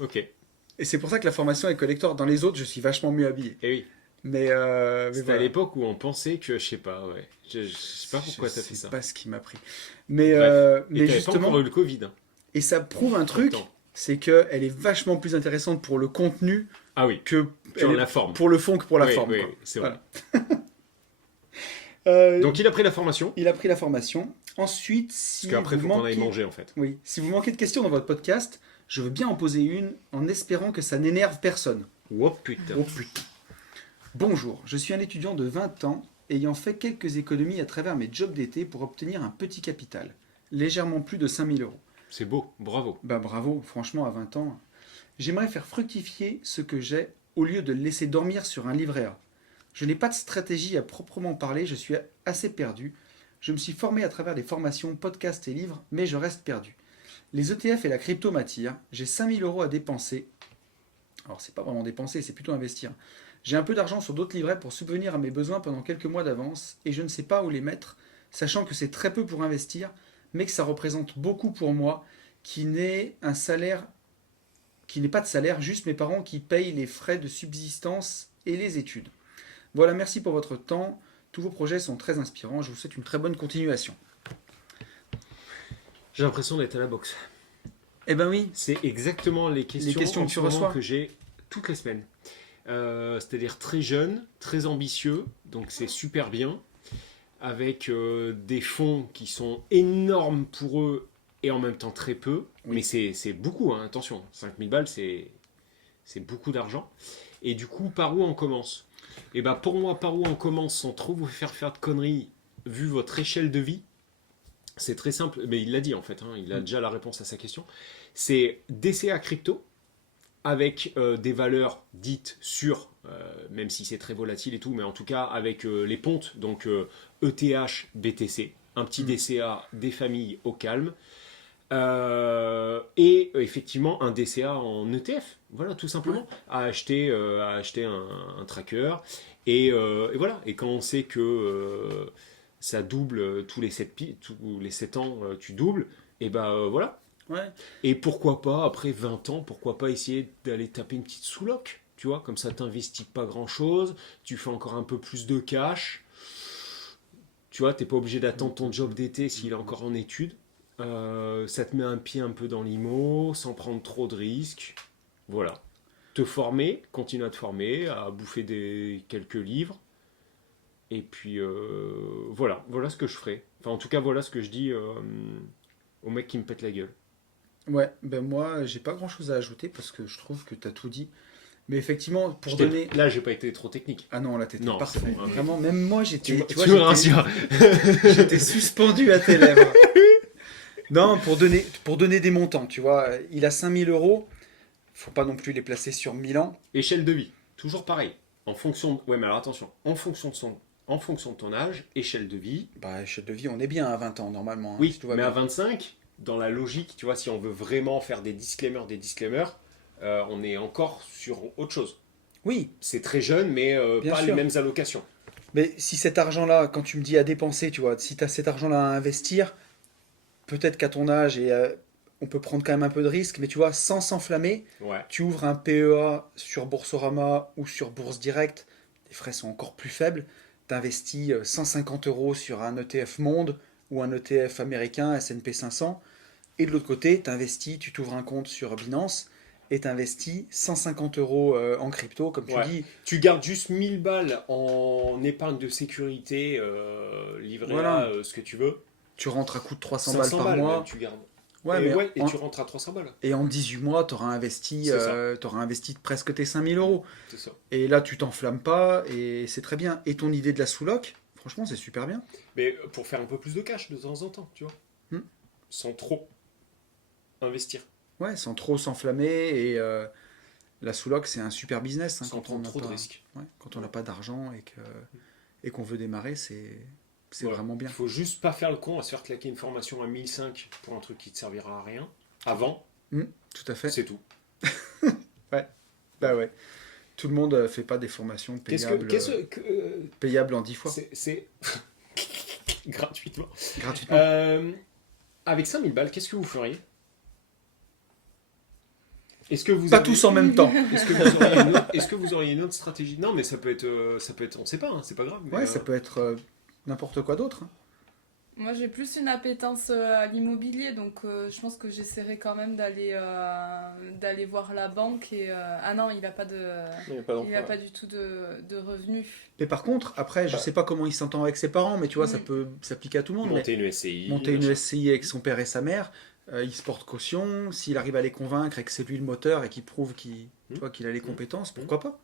Ok. Et Et c'est pour ça que la formation est collector. Dans les autres, je suis vachement mieux habillé. oui. Mais C'était voilà. à l'époque où on pensait que, je sais pas, ouais. Je sais pas pourquoi Je t'as fait sais ça. pas ce qui m'a pris. Mais, Bref. mais Et t'avais pas justement, encore eu le Covid. Hein. et ça prouve un truc, Attends. c'est qu'elle est vachement plus intéressante pour le contenu Ah oui. que Sur elle est la forme. pour le fond que pour la Oui, forme. oui, quoi. c'est vrai. Donc, Donc il a pris la formation. il a pris la formation. Ensuite, si Parce qu'après, il vous faut qu'on aille manquez... manger en fait. Oui, si vous manquez de questions dans votre podcast, je veux bien en poser une en espérant que ça n'énerve personne. Oh putain. Oh putain. Bonjour, je suis un étudiant de 20 ans ayant fait quelques économies à travers mes jobs d'été pour obtenir un petit capital, légèrement plus de 5000 euros. C'est beau. Bravo. Bah bravo, franchement à 20 ans. J'aimerais faire fructifier ce que j'ai au lieu de le laisser dormir sur un livret A. Je n'ai pas de stratégie à proprement parler, je suis assez perdu. Je me suis formé à travers des formations, podcasts et livres, mais je reste perdu. Les ETF et la crypto m'attirent, j'ai 5000 euros à dépenser. Alors c'est pas vraiment dépenser, c'est plutôt investir. J'ai un peu d'argent sur d'autres livrets pour subvenir à mes besoins pendant quelques mois d'avance et je ne sais pas où les mettre, sachant que c'est très peu pour investir, mais que ça représente beaucoup pour moi, qui n'est pas de salaire, juste mes parents qui payent les frais de subsistance et les études. Voilà, merci pour votre temps. Tous vos projets sont très inspirants. Je vous souhaite une très bonne continuation. J'ai l'impression d'être à la boxe. Eh ben oui. C'est exactement les questions que tu en ce moment reçois. que j'ai toutes les semaines. C'est-à-dire très jeune, très ambitieux, donc c'est super bien, avec des fonds qui sont énormes pour eux et en même temps très peu. Oui. Mais c'est beaucoup, hein, attention, 5000 balles c'est beaucoup d'argent. Et du coup, par où on commence? Et bah pour moi, par où on commence sans trop vous faire de conneries, vu votre échelle de vie, c'est très simple, mais il l'a dit en fait, hein, il a déjà la réponse à sa question. C'est DCA crypto avec des valeurs dites sûres, même si c'est très volatile et tout, mais en tout cas avec les pontes, donc ETH, BTC, un petit DCA des familles au calme, et effectivement un DCA en ETF, voilà tout simplement, à acheter un tracker, et voilà, et quand on sait que ça double tous les 7 ans, tu doubles, et ben voilà. Ouais. Et pourquoi pas, après 20 ans, pourquoi pas essayer d'aller taper une petite sous-loc, tu vois, comme ça t'investis pas grand-chose, tu fais encore un peu plus de cash, tu vois, t'es pas obligé d'attendre ton job d'été s'il est encore en études, ça te met un pied un peu dans l'IMO, sans prendre trop de risques, voilà. Te former, continue à te former, à bouffer quelques livres, et puis voilà ce que je ferai. Enfin, en tout cas, voilà ce que je dis au mec qui me pète la gueule. Ouais, ben moi, j'ai pas grand chose à ajouter parce que je trouve que tu as tout dit. Mais effectivement, pour donner. Là, j'ai pas été trop technique. Ah non, là, t'étais Non, parfait. c'est bon, ok. Vraiment, même moi, j'étais. Tu vois, me rassures. j'étais suspendu à tes lèvres. Non, pour donner des montants, tu vois. Il a 5000 euros. Faut pas non plus les placer sur 1000 ans. Échelle de vie, toujours pareil. En fonction ouais, mais alors attention, en fonction de ton âge, échelle de vie. Bah, échelle de vie, on est bien à 20 ans normalement. Hein, Oui, si tout va mais bien. à 25, dans la logique, tu vois, si on veut vraiment faire des disclaimers, on est encore sur autre chose. Oui, C'est très jeune, mais Bien pas sûr. les mêmes allocations. mais si cet argent-là, quand tu me dis à dépenser, tu vois, si tu as cet argent-là à investir, peut-être qu'à ton âge, on peut prendre quand même un peu de risque, mais tu vois, sans s'enflammer, Ouais. tu ouvres un PEA sur Boursorama ou sur Bourse Direct, les frais sont encore plus faibles, tu investis 150 euros sur un ETF Monde ou un ETF américain, S&P 500, et de l'autre côté, tu t'ouvres un compte sur Binance et tu investis 150 euros en crypto, comme tu Ouais. dis. Tu gardes juste 1000 balles en épargne de sécurité, livret Voilà. A, ce que tu veux. Tu rentres à coût de 300 balles 500 par mois. même, tu gardes. Ouais, et mais et tu rentres à 300 balles. et en 18 mois, tu auras investi, C'est ça. presque tes 5000 euros. C'est ça. Et là, tu t'enflammes pas et c'est très bien. Et ton idée de la sous-loc, franchement, c'est super bien. Mais pour faire un peu plus de cash de temps en temps, tu vois. Hmm. Sans trop investir. Ouais, sans trop s'enflammer. Et la sous-loc, c'est un super business. Hein, Sans quand on prendre n'a trop de pas, risques. ouais, quand on n'a pas d'argent et qu'on veut démarrer, c'est c'est Voilà. vraiment bien. Il faut juste pas faire le con à se faire claquer une formation à 1005 pour un truc qui te servira à rien. Avant, Tout à fait. c'est tout. Bah ouais. Tout le monde fait pas des formations payables, payables en 10 fois, c'est gratuitement. gratuitement. Avec 5000 balles, qu'est-ce que vous feriez? Est-ce que vous Pas avez- tous en même temps. Est-ce que vous auriez une autre stratégie? Non, mais ça peut être, on sait pas, hein, c'est pas grave. Mais, Ouais, ça peut être n'importe quoi d'autre. Hein. Moi, j'ai plus une appétence à l'immobilier, donc je pense que j'essaierai quand même d'aller voir la banque. Ah non, il n'a pas, Il n'y a pas il d'emploi. a pas du tout de revenus. Mais par contre, après, je sais pas comment il s'entend avec ses parents, mais tu vois, ça peut s'appliquer à tout le monde. monter une SCI. Monter une machin. SCI avec son père et sa mère, il se porte caution. S'il arrive à les convaincre et que c'est lui le moteur et qu'il prouve tu vois, qu'il a les compétences, pourquoi pas?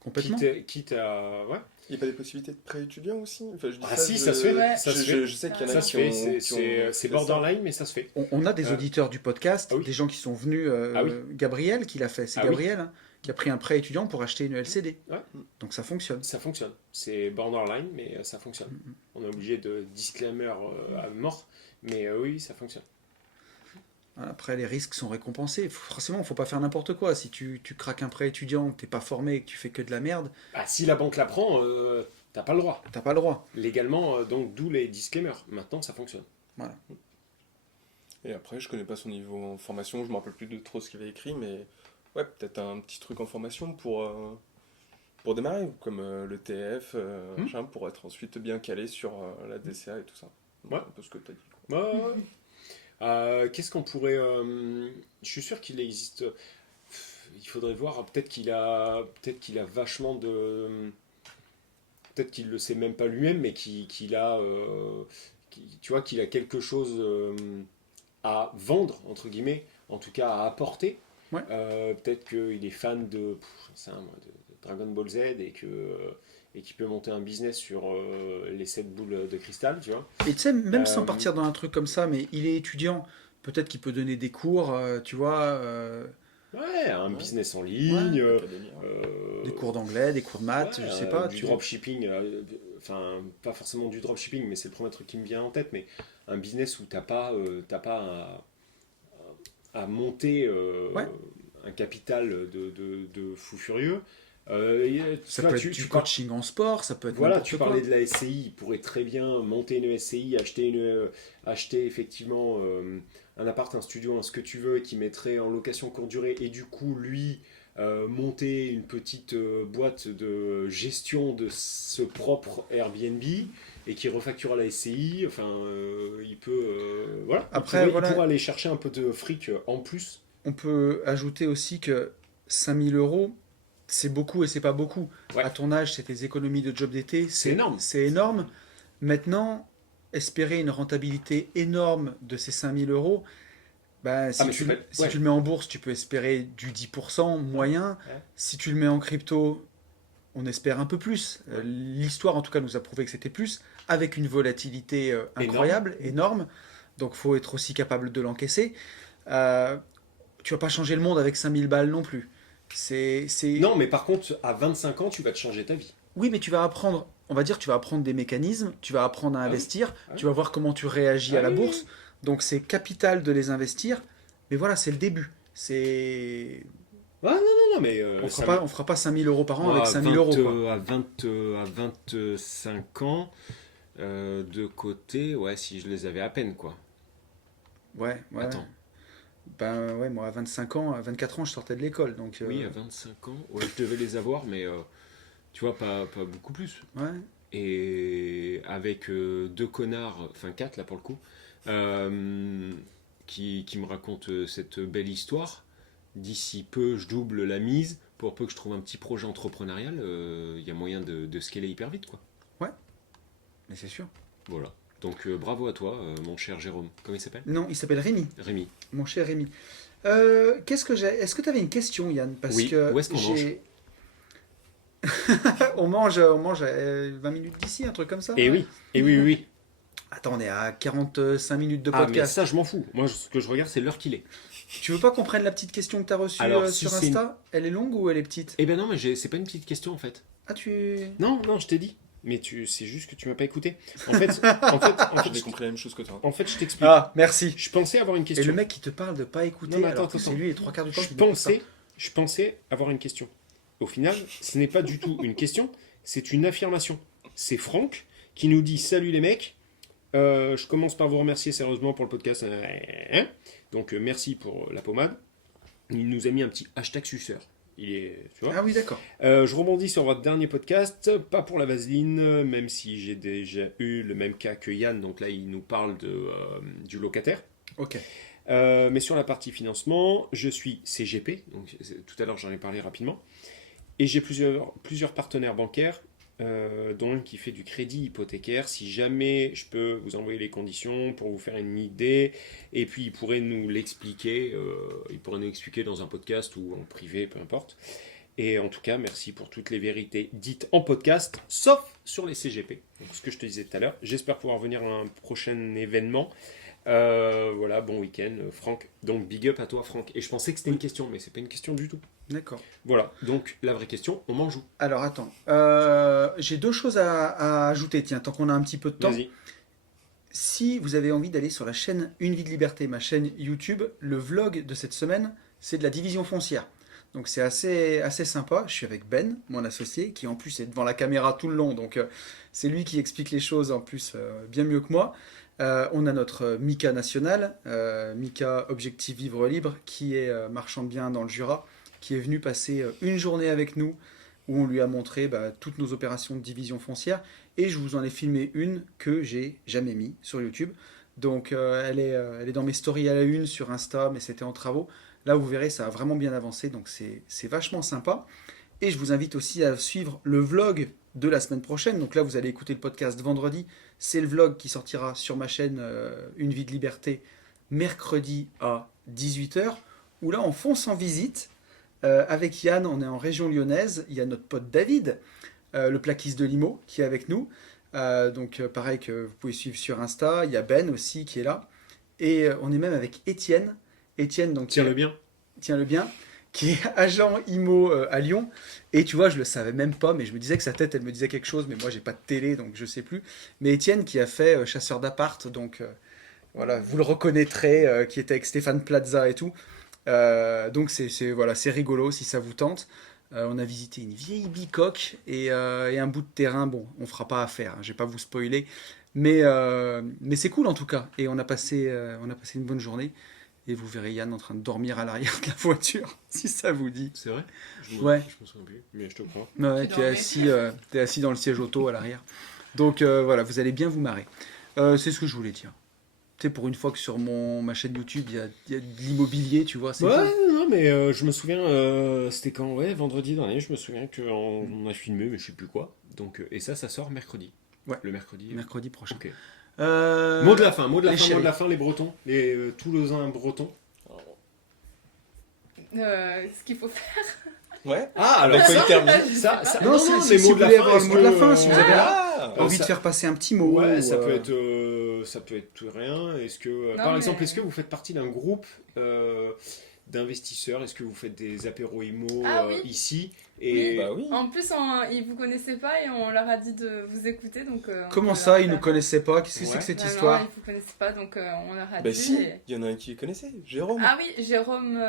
Complètement. Quitte à. Ouais. Il n'y a pas des possibilités de prêt étudiant aussi? Enfin, je dis Ah ça, si, je- ça se fait. Ouais. Ça se je, fait. je sais qu'il y en a Ça qui se fait. ont C'est fait ça. borderline, mais ça se fait. On a des auditeurs du podcast, ah oui. des gens qui sont venus. Ah oui. Gabriel qui l'a fait. C'est Ah oui. Gabriel hein, qui a pris un prêt étudiant pour acheter une LCD. Ouais. Donc ça fonctionne. Ça fonctionne. C'est borderline, mais ça fonctionne. On est obligé de disclaimer à mort, mais oui, ça fonctionne. Après, les risques sont récompensés. Forcément, il ne faut pas faire n'importe quoi. Si tu craques un prêt étudiant, que tu n'es pas formé et que tu fais que de la merde, Bah, si la banque la prend, t'as pas le droit. tu n'as pas le droit. Légalement, donc d'où les disclaimers. Maintenant, ça fonctionne. Et après, je connais pas son niveau en formation, je me rappelle plus de trop ce qu'il avait écrit, mais ouais, peut-être un petit truc en formation pour démarrer, comme le TF, machin, pour être ensuite bien calé sur la DCA et tout ça. Donc, Ouais. un peu ce que tu as dit. Quoi. Ouais. Qu'est-ce qu'on pourrait. Je suis sûr qu'il existe. Il faudrait voir. Peut-être qu'il a vachement de. Peut-être qu'il le sait même pas lui-même, mais qu'il a. Tu vois, qu'il a quelque chose à vendre, entre guillemets, en tout cas à apporter. Ouais. Peut-être qu'il est fan de Dragon Ball Z et qu'il peut monter un business sur les 7 boules de cristal, tu vois. Et tu sais, même sans Euh, partir dans un truc comme ça, mais il est étudiant, peut-être qu'il peut donner des cours, tu vois, Ouais, un Ouais. business en ligne. Académie, hein. des cours d'anglais, des cours de maths, Ouais, je sais pas. du dropshipping, enfin pas forcément du dropshipping, mais c'est le premier truc qui me vient en tête, mais un business où t'as pas à monter Ouais. un capital de fou furieux. Ça peut être du coaching en sport, ça peut être Voilà, n'importe tu quoi. parlais de la SCI, il pourrait très bien monter une SCI, acheter effectivement un appart, un studio, un ce que tu veux, qui mettrait en location courte durée, et du coup, lui, monter une petite boîte de gestion de ce propre Airbnb, et qui refacture à la SCI, enfin, il peut... voilà, Après, il voilà. pourra aller chercher un peu de fric en plus. On peut ajouter aussi que 5000 euros, c'est beaucoup et c'est pas beaucoup. Ouais. À ton âge, c'est tes économies de job d'été. C'est énorme. C'est énorme. Maintenant, espérer une rentabilité énorme de ces 5000 euros, bah, si, mais tu, c'est le- pas- si ouais. tu le mets en bourse, tu peux espérer du 10% moyen. Ouais. Si tu le mets en crypto, on espère un peu plus. L'histoire, en tout cas, nous a prouvé que c'était plus, avec une volatilité incroyable, énorme. Donc, faut être aussi capable de l'encaisser. Tu vas pas changer le monde avec 5000 balles non plus. C'est... Non, mais par contre, à 25 ans, tu vas te changer ta vie. Oui, mais tu vas apprendre, on va dire, tu vas apprendre des mécanismes, tu vas apprendre à Ah oui. investir, Ah oui. tu vas voir comment tu réagis à Ah la oui, bourse. Donc, c'est capital de les investir. Mais voilà, c'est le début. C'est... Non, mais... On fera pas 5000 euros par an avec 5000 euros. Quoi. À 25 ans, de côté, ouais, si je les avais à peine, quoi. Ouais. Attends. Ben ouais, moi à 25 ans, à 24 ans, je sortais de l'école. Donc, Oui, à 25 ans, ouais, je devais les avoir, mais tu vois, pas beaucoup plus. ouais. Et avec 2 connards, enfin 4 là pour le coup, qui me racontent cette belle histoire. D'ici peu, je double la mise. Pour peu que je trouve un petit projet entrepreneurial, il y a moyen de scaler hyper vite, quoi. Mais c'est sûr. Voilà. Donc bravo à toi, mon cher Jérôme. Comment il s'appelle? Non, il s'appelle Rémi, Rémi. mon cher Rémi. Qu'est-ce que j'ai... Est-ce que tu avais une question, Yann? Parce Oui, que où est-ce qu'on j'ai... on mange à 20 minutes d'ici, un truc comme ça. Et oui, oui. Attends, on est à 45 minutes de Ah, mais podcast. ça, je m'en fous. Moi, ce que je regarde, c'est l'heure qu'il est. Tu veux pas qu'on prenne la petite question que tu as reçue Alors, si sur c'est Insta? Elle est longue ou elle est petite? Eh ben non, mais c'est pas une petite question, en fait. Ah, tu... Non, je t'ai dit. Mais c'est juste que tu m'as pas écouté. En fait, J'ai compris la même chose que toi. en fait, je t'explique. Ah, merci. Je pensais avoir une Et question. le mec qui te parle de pas écouter, Non, mais alors attends, que c'est attends. lui les 3 quarts du temps Je qui n'écoute pas. pensais avoir une question. Au final, ce n'est pas du tout une question, c'est une affirmation. C'est Franck qui nous dit « Salut les mecs, je commence par vous remercier sérieusement pour le podcast. Donc merci pour la pommade. » Il nous a mis un petit hashtag suceur. Il est, tu vois. Ah oui, d'accord. Je rebondis sur votre dernier podcast, pas pour la vaseline, même si j'ai déjà eu le même cas que Yann, donc là il nous parle du locataire. Ok. Mais sur la partie financement, je suis CGP, donc tout à l'heure j'en ai parlé rapidement, et j'ai plusieurs partenaires bancaires, dont un qui fait du crédit hypothécaire. Si jamais je peux vous envoyer les conditions pour vous faire une idée, et puis il pourrait nous l'expliquer, dans un podcast ou en privé, peu importe. Et en tout cas, merci pour toutes les vérités dites en podcast, sauf sur les CGP. Donc, ce que je te disais tout à l'heure, j'espère pouvoir venir à un prochain événement. Voilà, bon week-end, Franck. Donc, big up à toi, Franck. Et je pensais que c'était une question, mais c'est pas une question du tout. D'accord. Voilà, donc la vraie question, on mange où? Alors attends, j'ai 2 choses à ajouter, tiens, tant qu'on a un petit peu de temps. Vas-y. Si vous avez envie d'aller sur la chaîne Une vie de liberté, ma chaîne YouTube, le vlog de cette semaine, c'est de la division foncière. Donc c'est assez sympa. Je suis avec Ben, mon associé, qui en plus est devant la caméra tout le long. Donc c'est lui qui explique les choses en plus bien mieux que moi. On a notre Mika national, Mika Objectif Vivre Libre, qui est marchand de biens dans le Jura, qui est venu passer une journée avec nous, où on lui a montré toutes nos opérations de division foncière. Et je vous en ai filmé une que j'ai jamais mis sur YouTube. Donc elle est dans mes stories à la une sur Insta, mais c'était en travaux. Là, vous verrez, ça a vraiment bien avancé, donc c'est vachement sympa. Et je vous invite aussi à suivre le vlog de la semaine prochaine. Donc là, vous allez écouter le podcast vendredi. C'est le vlog qui sortira sur ma chaîne Une vie de liberté mercredi à 18h, où là, on fonce en visite. Avec Yann, on est en région lyonnaise. Il y a notre pote David, le plaquiste de Limo, qui est avec nous. Donc pareil que vous pouvez suivre sur Insta. Il y a Ben aussi qui est là. Et on est même avec Étienne. Étienne, donc Tiens-le bien. Tiens-le bien, qui est agent IMO à Lyon. Et tu vois, je le savais même pas, mais je me disais que sa tête, elle me disait quelque chose, mais moi, j'ai pas de télé, donc je sais plus. Mais Étienne, qui a fait Chasseur d'appart, donc voilà, vous le reconnaîtrez, qui était avec Stéphane Plaza et tout. Donc c'est rigolo si ça vous tente. On a visité une vieille bicoque et un bout de terrain. Bon, on fera pas affaire, hein, je vais pas vous spoiler, mais c'est cool en tout cas. Et on a passé une bonne journée. Et vous verrez Yann en train de dormir à l'arrière de la voiture, si ça vous dit. C'est vrai? Ouais. Je me souviens plus, mais je te crois. Ouais, Tu t'es assis dans le siège auto à l'arrière. Donc voilà, vous allez bien vous marrer. C'est ce que je voulais dire. Tu sais, pour une fois que sur ma chaîne YouTube, il y a de l'immobilier, tu vois. C'est Ouais, cool. non, mais je me souviens, c'était quand? Ouais, vendredi dernier, je me souviens qu'on a filmé, mais je sais plus quoi. Donc, et ça sort mercredi. Ouais. Le mercredi. Mercredi prochain. Ok. Euh, Mot de la fin, les chéris. les Bretons, les Toulousains bretons. Ce qu'il faut faire. Ouais. Ah, alors Avec quoi il termine ça, Non, si les vous mots de la voulez fin, avoir le est-ce mot de la que, fin, si vous avez envie ça- de faire passer un petit mot. Ouais, ou, ça peut être rien. Est-ce que, Non, par mais- exemple, est-ce que vous faites partie d'un groupe d'investisseurs? Est-ce que vous faites des apéros IMO Ah oui. ici? Et Bah oui. En plus, ils vous connaissaient pas et on leur a dit de vous écouter. Donc, on Comment peut ça, leur ils nous faire- connaissaient pas? Qu'est-ce que c'est Ouais. que cette Non, histoire? non, ils vous connaissaient pas, donc on leur a Bah dit. si, et- il y en a un qui connaissait, Jérôme. Ah oui, Jérôme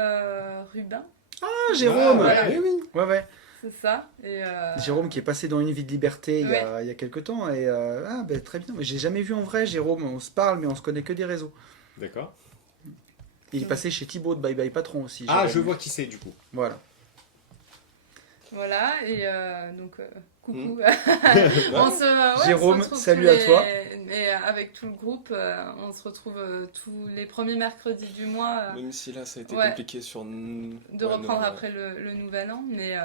Rubin, Ah, Jérôme! voilà. Oui, oui. Ouais. c'est ça. Et, Jérôme qui est passé dans Une vie de liberté Ouais. il y a quelques temps. Et très bien. Mais j'ai jamais vu en vrai Jérôme. On se parle, mais on se connaît que des réseaux. D'accord. Il est passé chez Thibaut de Bye Bye Patron aussi. Ah, Jérôme. je vois qui c'est du coup. Voilà. voilà, et donc coucou. Ouais. Jérôme, on se retrouve salut tous à toi. Et avec tout le groupe, on se retrouve tous les premiers mercredis du mois Même si là, ça a été Ouais. compliqué sur... de reprendre après le nouvel an. Mais,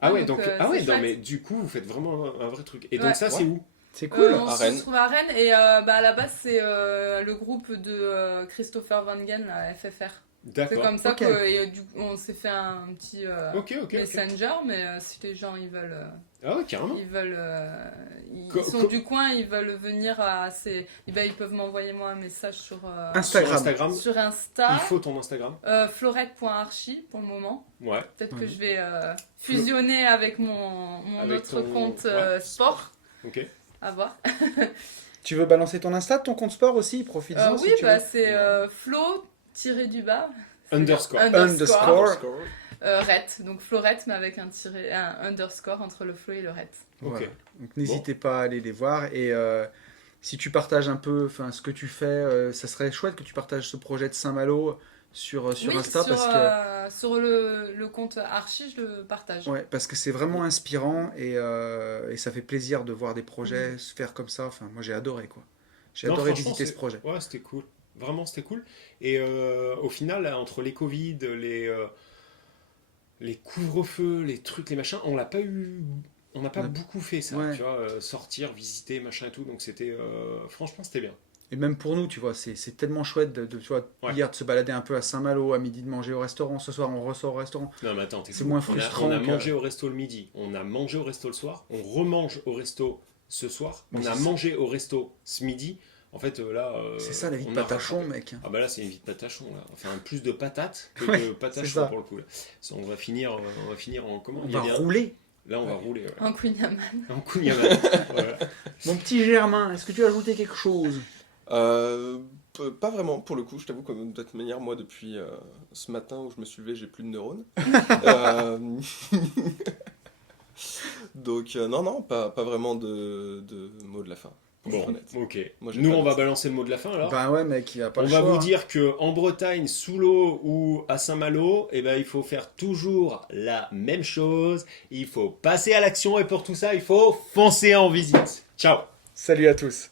Ah ouais, donc, donc c'est non, chouette. mais du coup, vous faites vraiment un vrai truc. Et donc Ouais. ça, c'est où? C'est cool. on À se Rennes. retrouve à Rennes et à la base c'est le groupe de Christopher Van Gen, la FFR. C'est D'accord. comme ça Ok. qu'on s'est fait un petit Ok. messenger, mais si les gens ils veulent, Ah ouais, carrément. ils Co- sont co- du coin, ils veulent venir ils peuvent m'envoyer moi un message sur Instagram. Sur Instagram. sur Insta. Il faut ton Instagram. Florette.archi pour le moment. Ouais. Peut-être que Mhm. je vais fusionner avec mon Avec autre ton- compte ouais, sport. Ok. À voir. Tu veux balancer ton Insta, ton compte sport aussi? Profite-en Oui, si tu bah, veux. c'est Flo-du-bas. Underscore. Underscore. Ret, donc Florette, mais avec un underscore entre le flow et le ret. Voilà. Donc n'hésitez pas à aller les voir. Et si tu partages un peu ce que tu fais, ça serait chouette que tu partages ce projet de Saint-Malo sur Oui, Insta. Parce que, sur le compte Archie, je le partage. ouais, parce que c'est vraiment inspirant et ça fait plaisir de voir des projets se faire comme ça. Enfin, moi j'ai adoré quoi. J'ai Non, adoré franchement, visiter ce projet. Ouais, c'était cool. Vraiment, c'était cool. Et au final, là, entre les Covid, les couvre-feux, les trucs, les machins, on n'a pas Ouais. beaucoup fait ça. Ouais. Tu vois, sortir, visiter, machin et tout. Donc c'était, franchement, c'était bien. Et même pour nous, tu vois, c'est tellement chouette tu vois, Ouais. hier de se balader un peu à Saint-Malo, à midi de manger au restaurant, ce soir on ressort au restaurant. Non, mais attends, t'es C'est fou. moins On frustrant a que- mangé au resto le midi, on a mangé au resto le soir, on remange au resto ce soir, Mais on a c'est ça. mangé au resto ce midi. En fait, là. C'est ça la vie de on a patachon, rattrapé. mec. Ah bah là c'est une vie de patachon là. Enfin plus de patates que Ouais, de c'est patachon ça. pour le coup là. On va finir en comment On Il y a va bien- rouler. Là on va rouler. Ouais. Un Queen Yaman. En kouign-amann. Voilà. Mon petit Germain, est-ce que tu as ajouté quelque chose? Pas vraiment, pour le coup, je t'avoue que de toute manière, moi, depuis ce matin où je me suis levé, j'ai plus de neurones. Euh, Donc, non, pas vraiment de mots de la fin, pour être Bon, honnête. ok. Moi, j'ai Nous pas on va de- balancer le mot de la fin alors. Ben ouais, mec, il a pas On le va choix. vous hein. dire que en Bretagne, sous l'eau ou à Saint-Malo, eh ben, il faut faire toujours la même chose. Il faut passer à l'action et pour tout ça, il faut foncer en visite. Ciao. Salut à tous.